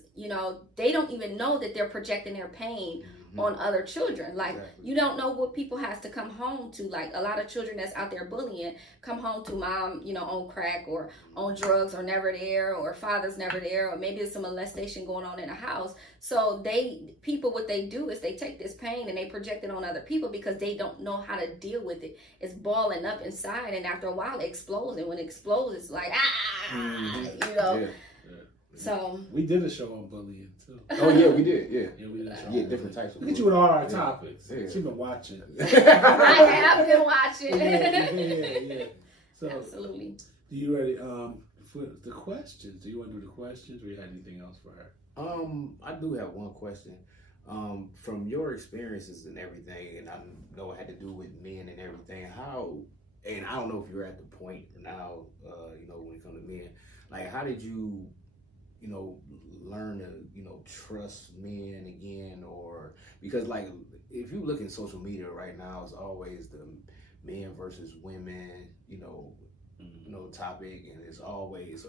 they don't even know that they're projecting their pain on other children. Like, you don't know what people has to come home to. Like, a lot of children that's out there bullying come home to mom, on crack or on drugs or never there, or father's never there, or maybe there's some molestation going on in a house. So what they do is they take this pain and they project it on other people because they don't know how to deal with it. It's balling up inside, and after a while it explodes, and when it explodes, it's like, So we did a show on bullying too. Oh yeah, we did. Yeah, we did a show. Yeah, different types of. Look at you with all our topics. Yeah. She's been watching. I have been watching. Yeah. So, absolutely. Do you ready for the questions? Do you want to do the questions, or you had anything else for her? I do have one question. From your experiences and everything, and I know it had to do with men and everything. And I don't know if you're at the point now, when it comes to men, like, how did you, learn to, trust men again? Or because, like, if you look at social media right now, it's always the men versus women, topic, and it's always,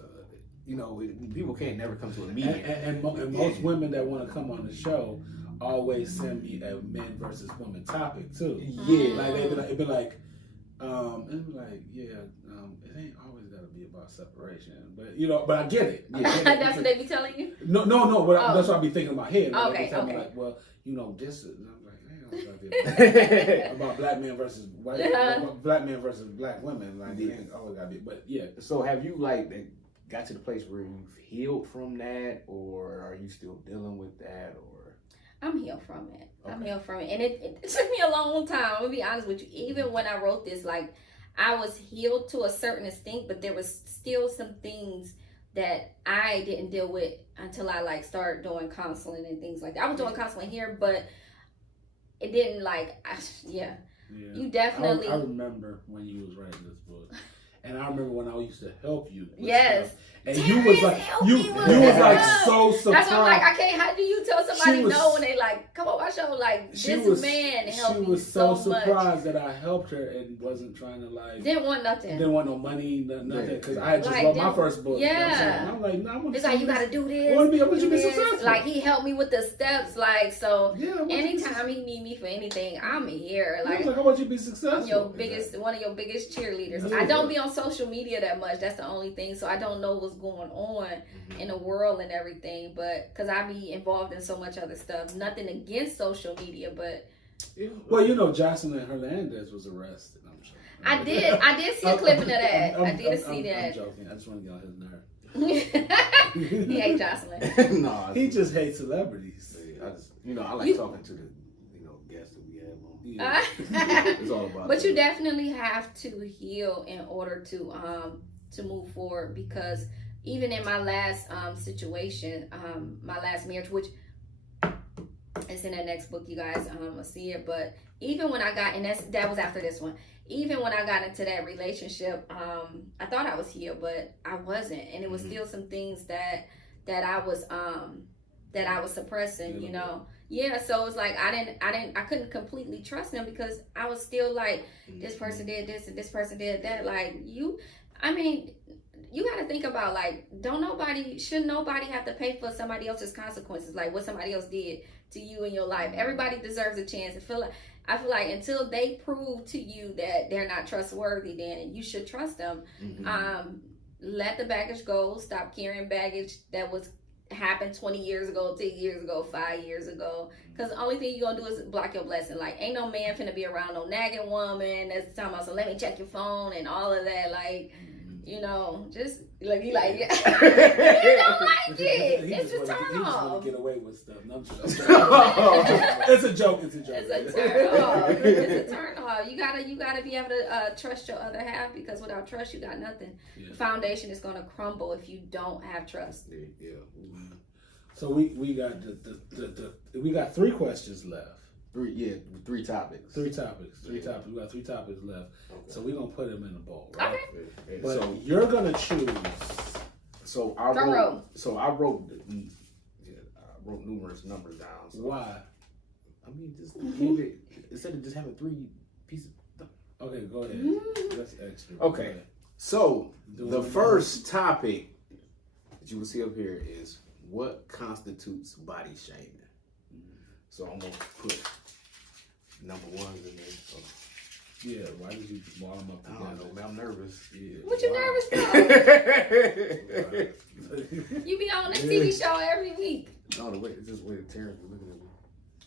people can't never come to a meeting. And most women that want to come on the show always send me a men versus women topic too. Yeah, like it'd be like, it ain't always got to be about separation, but I get it. Yeah, that's what they be telling you. No. That's what I be thinking in my head. Okay. Like, well, this is. About black men versus white, black men versus black women. Like, it always gotta be. But yeah. So have you got to the place where you've healed from that, or are you still dealing with that, or? I'm healed from it. Okay. I'm healed from it, and it took me a long time. I'm gonna be honest with you. Even when I wrote this, like, I was healed to a certain extent, but there was still some things that I didn't deal with until I started doing counseling and things like that. I was doing counseling here, but it didn't You definitely. I remember when you was writing this book, and I remember when I used to help you. Yes. Stuff. And you was like, you was like so surprised. That's what I'm like. I can't. How do you tell somebody no when they like come on my show? Like, this man helped me so much. She was so surprised that I helped her and wasn't trying to didn't want nothing. Didn't want no money, nothing. Because I had just wrote my first book. Yeah. And I'm like, no, I want to. It's like, you got to do this. I want you to be successful. Like, he helped me with the steps. Like, so yeah, anytime he need me for anything, I'm here. Like, I want you to be successful. One of your biggest cheerleaders. Yeah. I don't be on social media that much. That's the only thing. So I don't know what's going on in the world and everything, but because I be involved in so much other stuff. Nothing against social media, but well, Jocelyn Hernandez was arrested. I'm sure. I did see a clip of that. I did see that. I'm joking. I just want to get on his nerve. He hates Jocelyn. No, he just hates celebrities. I like talking to the guests that we have on. Yeah. It's all about. But you definitely have to heal in order to move forward, because even in my last situation, my last marriage, which is in the next book, you guys will see it. But even when I got, and that was after this one. Even when I got into that relationship, I thought I was healed, but I wasn't, and it was still some things that I was suppressing, you know. Yeah, so it's like I couldn't completely trust them, because I was still like, this person did this and this person did that. Like, you got to think about, like, should nobody have to pay for somebody else's consequences, like what somebody else did to you in your life. Everybody deserves a chance. I feel like until they prove to you that they're not trustworthy, then you should trust them. Let the baggage go. Stop carrying baggage that happened 20 years ago, 10 years ago, 5 years ago. Because the only thing you're gonna do is block your blessing. Like, ain't no man finna be around no nagging woman that's talking about, so let me check your phone and all of that. Like, you know, just like you like, yeah. You don't like it. It's a turn off. He just want to get away with stuff. No, I'm just It's a joke. It's a joke. It's a turn off. It's a turn off. You gotta be able to trust your other half, because without trust, you got nothing. Yeah. The foundation is gonna crumble if you don't have trust. Yeah. So we got we got 3 questions left. 3 topics. 3 topics. 3 topics. We got 3 topics left. Okay. So we're gonna put them in the bowl, right? Okay. But so you're gonna choose. So I wrote numerous numbers down. So. Why? I mean, just keep it instead of just having 3 pieces. Okay, go ahead. That's extra. Okay. So the first topic that you will see up here is what constitutes body shaming. So I'm gonna put number 1 in there. So. Yeah, why did you wall them up together? I don't know, man. I'm nervous. Yeah. What you nervous for? You be on a TV show every week. No, it's just the way Terrence was looking at me.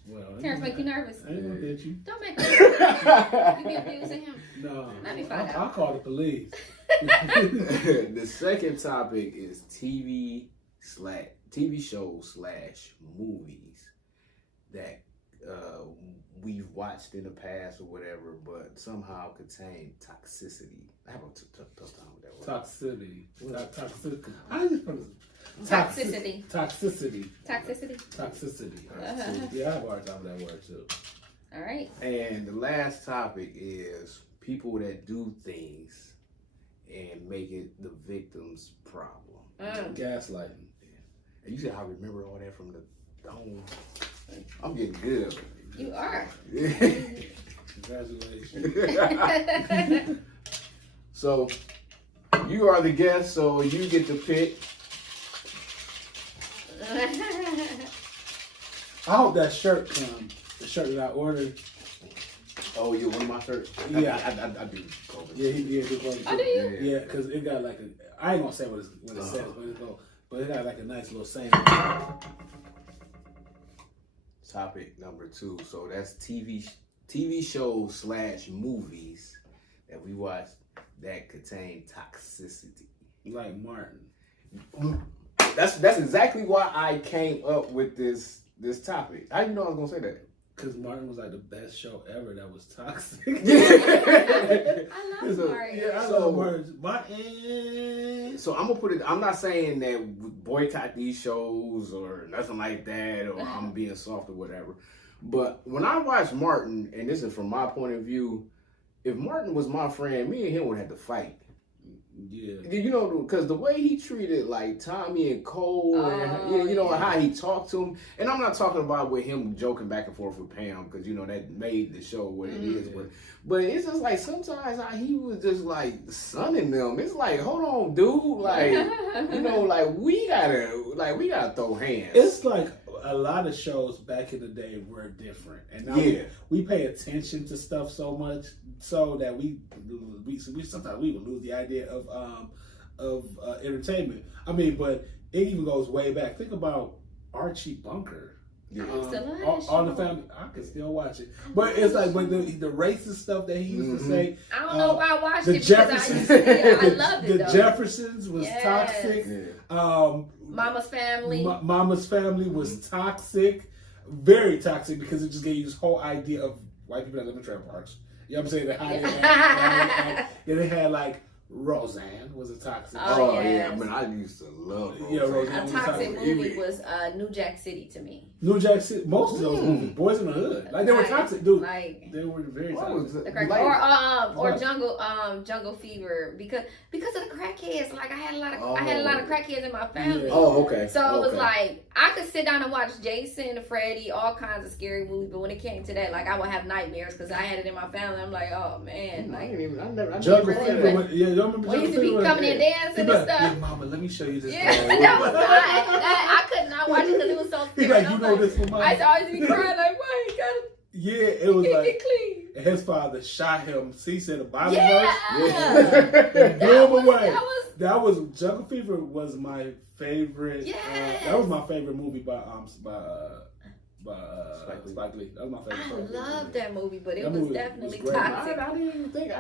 Well, Terrence make you nervous. I ain't gonna get you. Don't make me nervous. You be abusing him. No. Let me find out. I'll call the police. The second topic is TV shows / movies that we've watched in the past or whatever, but somehow contain toxicity. I have a tough time with that word. Toxicity. Toxicity. Toxicity. Toxicity. Toxicity. Toxicity. Yeah, I have a hard time with that word too. All right. And the last topic is people that do things and make it the victim's problem. Gaslighting. And you said I remember all that from the dome. I'm getting good. You are. Congratulations. So you are the guest, so you get to pick. I hope that shirt comes. The shirt that I ordered. Oh, you one of my shirts? Yeah. I do. Yeah, he did. Oh, do you? Yeah, because it got like I ain't gonna say what it says, but it got like a nice little saying. Topic number 2. So that's TV shows / movies that we watch that contain toxicity. Like Martin. That's exactly why I came up with this topic. How you know I was gonna say that? Because Martin was like the best show ever that was toxic. I love Martin. Yeah, I love Martin. So I'm gonna put it. I'm not saying that we boycott these shows or nothing like that, or I'm being soft or whatever. But when I watch Martin, and this is from my point of view, if Martin was my friend, me and him would have to fight. Yeah. You know, because the way he treated like Tommy and Cole, and you know how he talked to him, and I'm not talking about with him joking back and forth with Pam, because you know that made the show what it is. But it's just like sometimes he was just like sunning them. It's like, hold on, dude, like you know, like we gotta throw hands. It's like a lot of shows back in the day were different, and now we pay attention to stuff so much so that we sometimes we would lose the idea of entertainment. I mean, but it even goes way back. Think about Archie Bunker. Yeah. All the family, I can still watch it, but it's like when the racist stuff that he used to say. I don't know why I watched the it Jeffersons, because I loved it. The Jeffersons was toxic. Mama's Family. Mama's Family was toxic, very toxic, because it just gave you this whole idea of white people that live in trailer parks. You know what I'm saying? They had like Roseanne was a toxic. Oh yeah, I mean I used to love Roseanne. Yeah, Roseanne A toxic movie was New Jack City to me. New Jack City. Most of those movies, Boys in the Hood, like they were toxic, dude. Like they were very toxic. Or Jungle Fever because of the crackheads. Like I had a lot of crackheads in my family. Yeah. Oh, okay. So it was like I could sit down and watch Jason, Freddy, all kinds of scary movies, but when it came to that, like I would have nightmares because I had it in my family. I'm like, oh man, like Jungle Fever. Yeah, you remember we used to be coming in dancing and stuff. Yeah, mama, let me show you this. Yeah, that was I could not watch it because it was so scary. He's like, you know this one, mama. I used to always be crying like, why you gotta? Yeah, it was like get clean. His father shot him. He said a Bible Yeah. verse. And blew him away. That was Jungle Fever was my favorite. Yes. That was my favorite movie by Spike Lee. That was my favorite. I love that movie, but it That was movie definitely was great. toxic. I didn't even think.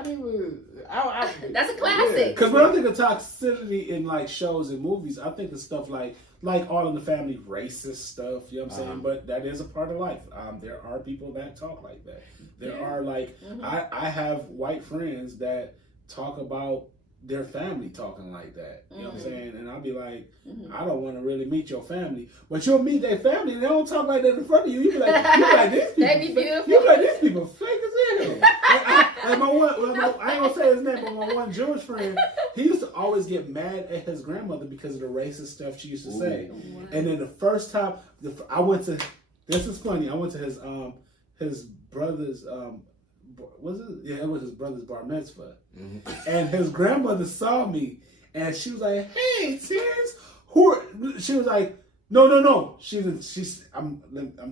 That's a classic. Because when I think of toxicity in like shows and movies, I think of stuff like All in the Family, racist stuff. You know what I'm saying? But that is a part of life. There are people that talk like that. There are like I have white friends that talk about their family talking like that. You know what I'm saying? And I'll be like, I don't want to really meet your family. But you'll meet their family and they don't talk like that in front of you. You be like, these people. They be beautiful. You be like, these people fake as hell. I ain't gonna say his name, but my one Jewish friend, he used to always get mad at his grandmother because of the racist stuff she used to say. Wow. And then the first time I went to, this is funny, I went to his brother's was it? Yeah, it was his brother's bar mitzvah. And his grandmother saw me and she was like, hey, Terrence, she was like, no. I'm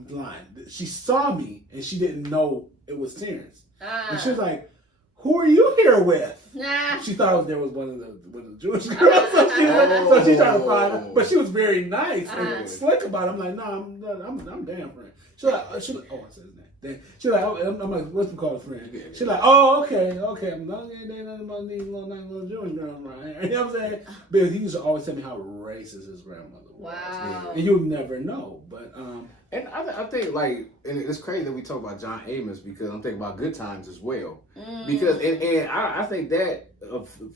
blind. She saw me and she didn't know it was Terrence. And she was like, who are you here with? She thought there was one of the Jewish girls, so she tried to find her. But she was very nice and slick about it. I'm like, I'm damn friend. She like, oh, I said his name. She's like, I'm like, what's we call a friend? She's like, oh, okay. I'm not ain't nothing about these little Jewish girls right here. You know what I'm saying? But he used to always tell me how racist his grandmother was. Wow. And you'll never know. But and I think like, and it's crazy that we talk about John Amos because I'm thinking about Good Times as well. Because and I think that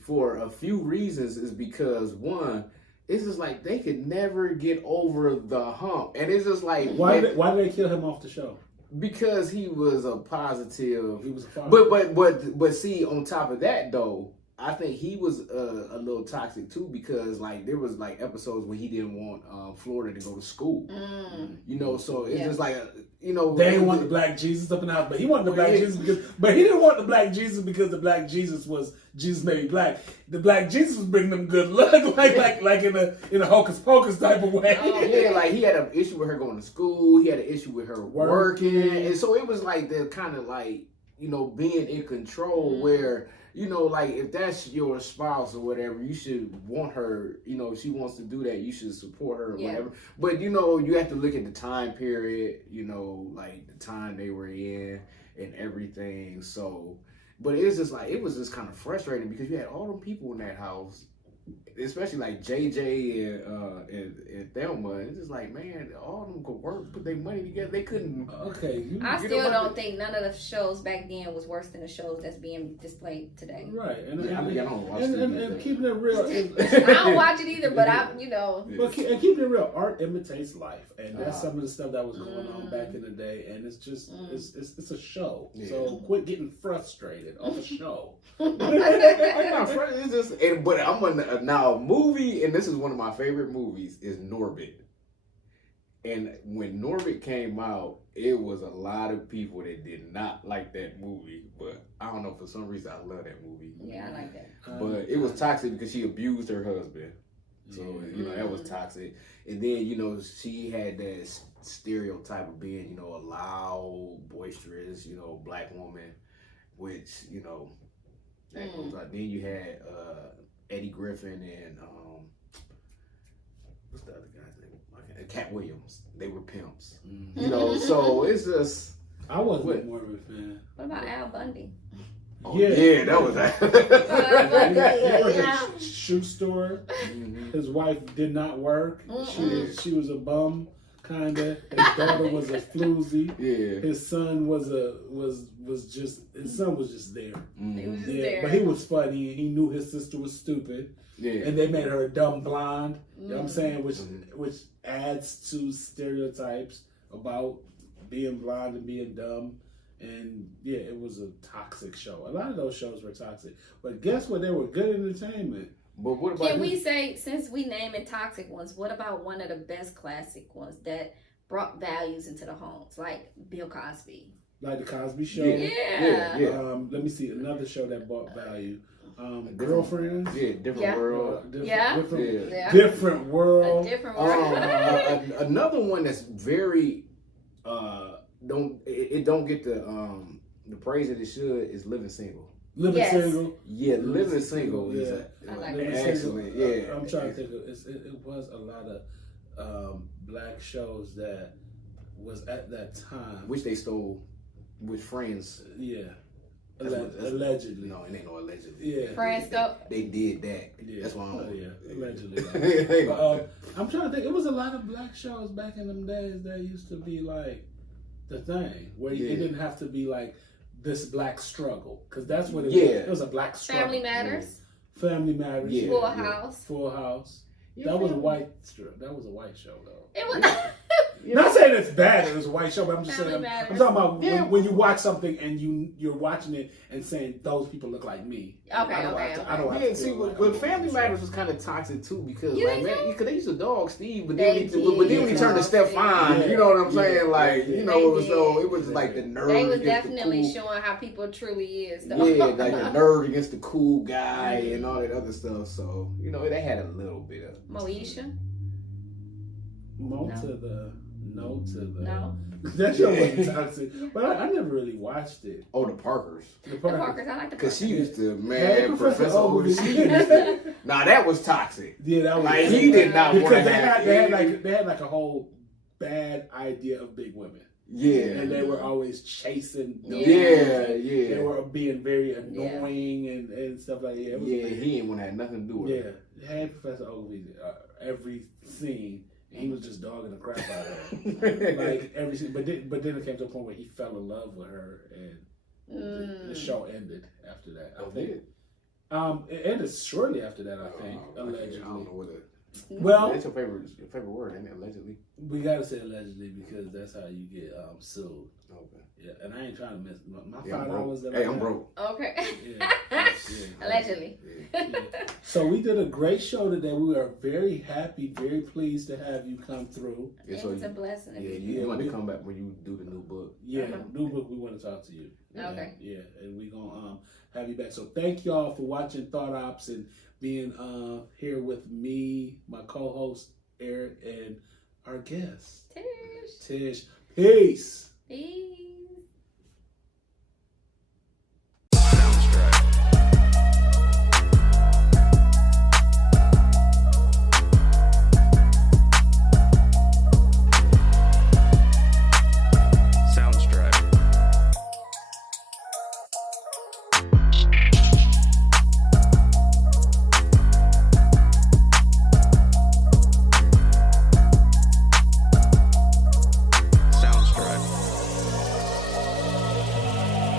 for a few reasons is because one, it's just like they could never get over the hump, and it's just like why did they kill him off the show? Because he was a positive. He was a positive. But see, on top of that though, I think he was a little toxic too because like there was like episodes where he didn't want Florida to go to school. You know, so it's just like they didn't want the black Jesus up in the house, but he wanted the black Jesus but he didn't want the black Jesus because the black Jesus was Jesus made me black. The black Jesus was bringing them good luck, like in a hocus pocus type of way. Yeah, like he had an issue with her going to school. He had an issue with her working, and so it was like the kind of like being in control where. Like if that's your spouse or whatever, you should want her, if she wants to do that, you should support her or whatever. But, you have to look at the time period, like the time they were in and everything. So, but it was just kind of frustrating because you had all them people in that house, especially like JJ and Thelma. It's just like, man, all of them could work, put their money together. They couldn't. Okay. I still don't think none of the shows back then was worse than the shows that's being displayed today. Right. I don't watch it. And keeping it real. I don't watch it either, but But keeping it real, art imitates life, and that's some of the stuff that was going on back in the day. And it's just it's a show. Yeah. So quit getting frustrated on the show. I'm not frustrated. It's just, but I'm gonna. Now, a movie, and this is one of my favorite movies, is Norbit. And when Norbit came out, it was a lot of people that did not like that movie. But I don't know, for some reason, I love that movie. Yeah, I like that. But it was toxic because she abused her husband. So, that was toxic. And then, she had that stereotype of being, a loud, boisterous, black woman, which, that goes out. Then you had Eddie Griffin and what's the other guy's name? Cat Williams. They were pimps. So it's just I wasn't more of a fan. What about Al Bundy? Oh, yeah, that was a shoe store. His wife did not work. She was a bum. kinda. His daughter was a floozy. Yeah. His son was just his son was just there. He was just Yeah, there. but he was funny. He knew his sister was stupid, Yeah. and they made her a dumb blonde. You know what I'm saying? Mm-hmm. Which adds to stereotypes about being blonde and being dumb. And yeah, it was a toxic show. A lot of those shows were toxic, but guess what? They were good entertainment. But what about Can we say, since we naming toxic ones, what about one of the best classic ones that brought values into the homes, like Bill Cosby? Like the Cosby Show. Yeah. Let me see another show that brought value. Girlfriends. Yeah, different world. Different world. A different world. Another one that's very don't get the praise that it should is Living Single. Living Single. Yeah, Living Single is excellent. Yeah, I'm trying to think of it was a lot of black shows that was at that time, which they stole with Friends. Yeah. That's Allegedly. No, it ain't no allegedly. Yeah. Friends stole. They did that. Yeah. That's why allegedly. I'm trying to think. It was a lot of black shows back in them days that used to be like the thing where it didn't have to be like this black struggle, because that's what it was. It was a black struggle. Family Matters. Family Matters. Yeah. Full House. Full House. That was a white show though. It was. Not saying it's bad. It was a white show, but I'm just saying. I'm talking about when you watch something and you're watching it and saying those people look like me. Okay. I don't have to see, but Family Matters was kind of toxic too, because because they used to dog Steve, but then when he turned to Stefan, you know what I'm saying? Like, you know, it was like the nerd. They was definitely showing how people truly is. Though. Yeah, like the nerd against the cool guy and all that other stuff. So you know, they had a little bit of Moesha. No. No. That show wasn't toxic, but I never really watched it. Oh, the Parkers. The Parkers, I like the Parkers. Because she used to, Hey, Professor Ogilvy. Nah, that was toxic. Yeah, that was like he did not want to have. They had like a whole bad idea of big women. Yeah, and they were always chasing. Yeah. They were being very annoying and stuff like that. He didn't want to have nothing to do with it. Yeah, they had Professor Ogilvy every scene. He was just dogging the crap out of her, like every scene. But then it came to a point where he fell in love with her, and the show ended after that. I think. It ended shortly after that. I think allegedly. I don't know what it. Well, that's your favorite word, ain't it? Allegedly. We gotta say allegedly because that's how you get sued. Okay. Yeah, and I ain't trying to miss my $5. Hey, I'm broke. Okay. Yeah. Allegedly. Yeah. So we did a great show today. We are very happy, very pleased to have you come through. Yeah, it's a blessing. Yeah, you want to come back when you do the new book. Yeah, new book. We want to talk to you. Okay. Yeah, and we gonna have you back. So thank y'all for watching Thought Ops and being here with me, my co-host Eric, and our guest Tish. Tish. Peace. Peace.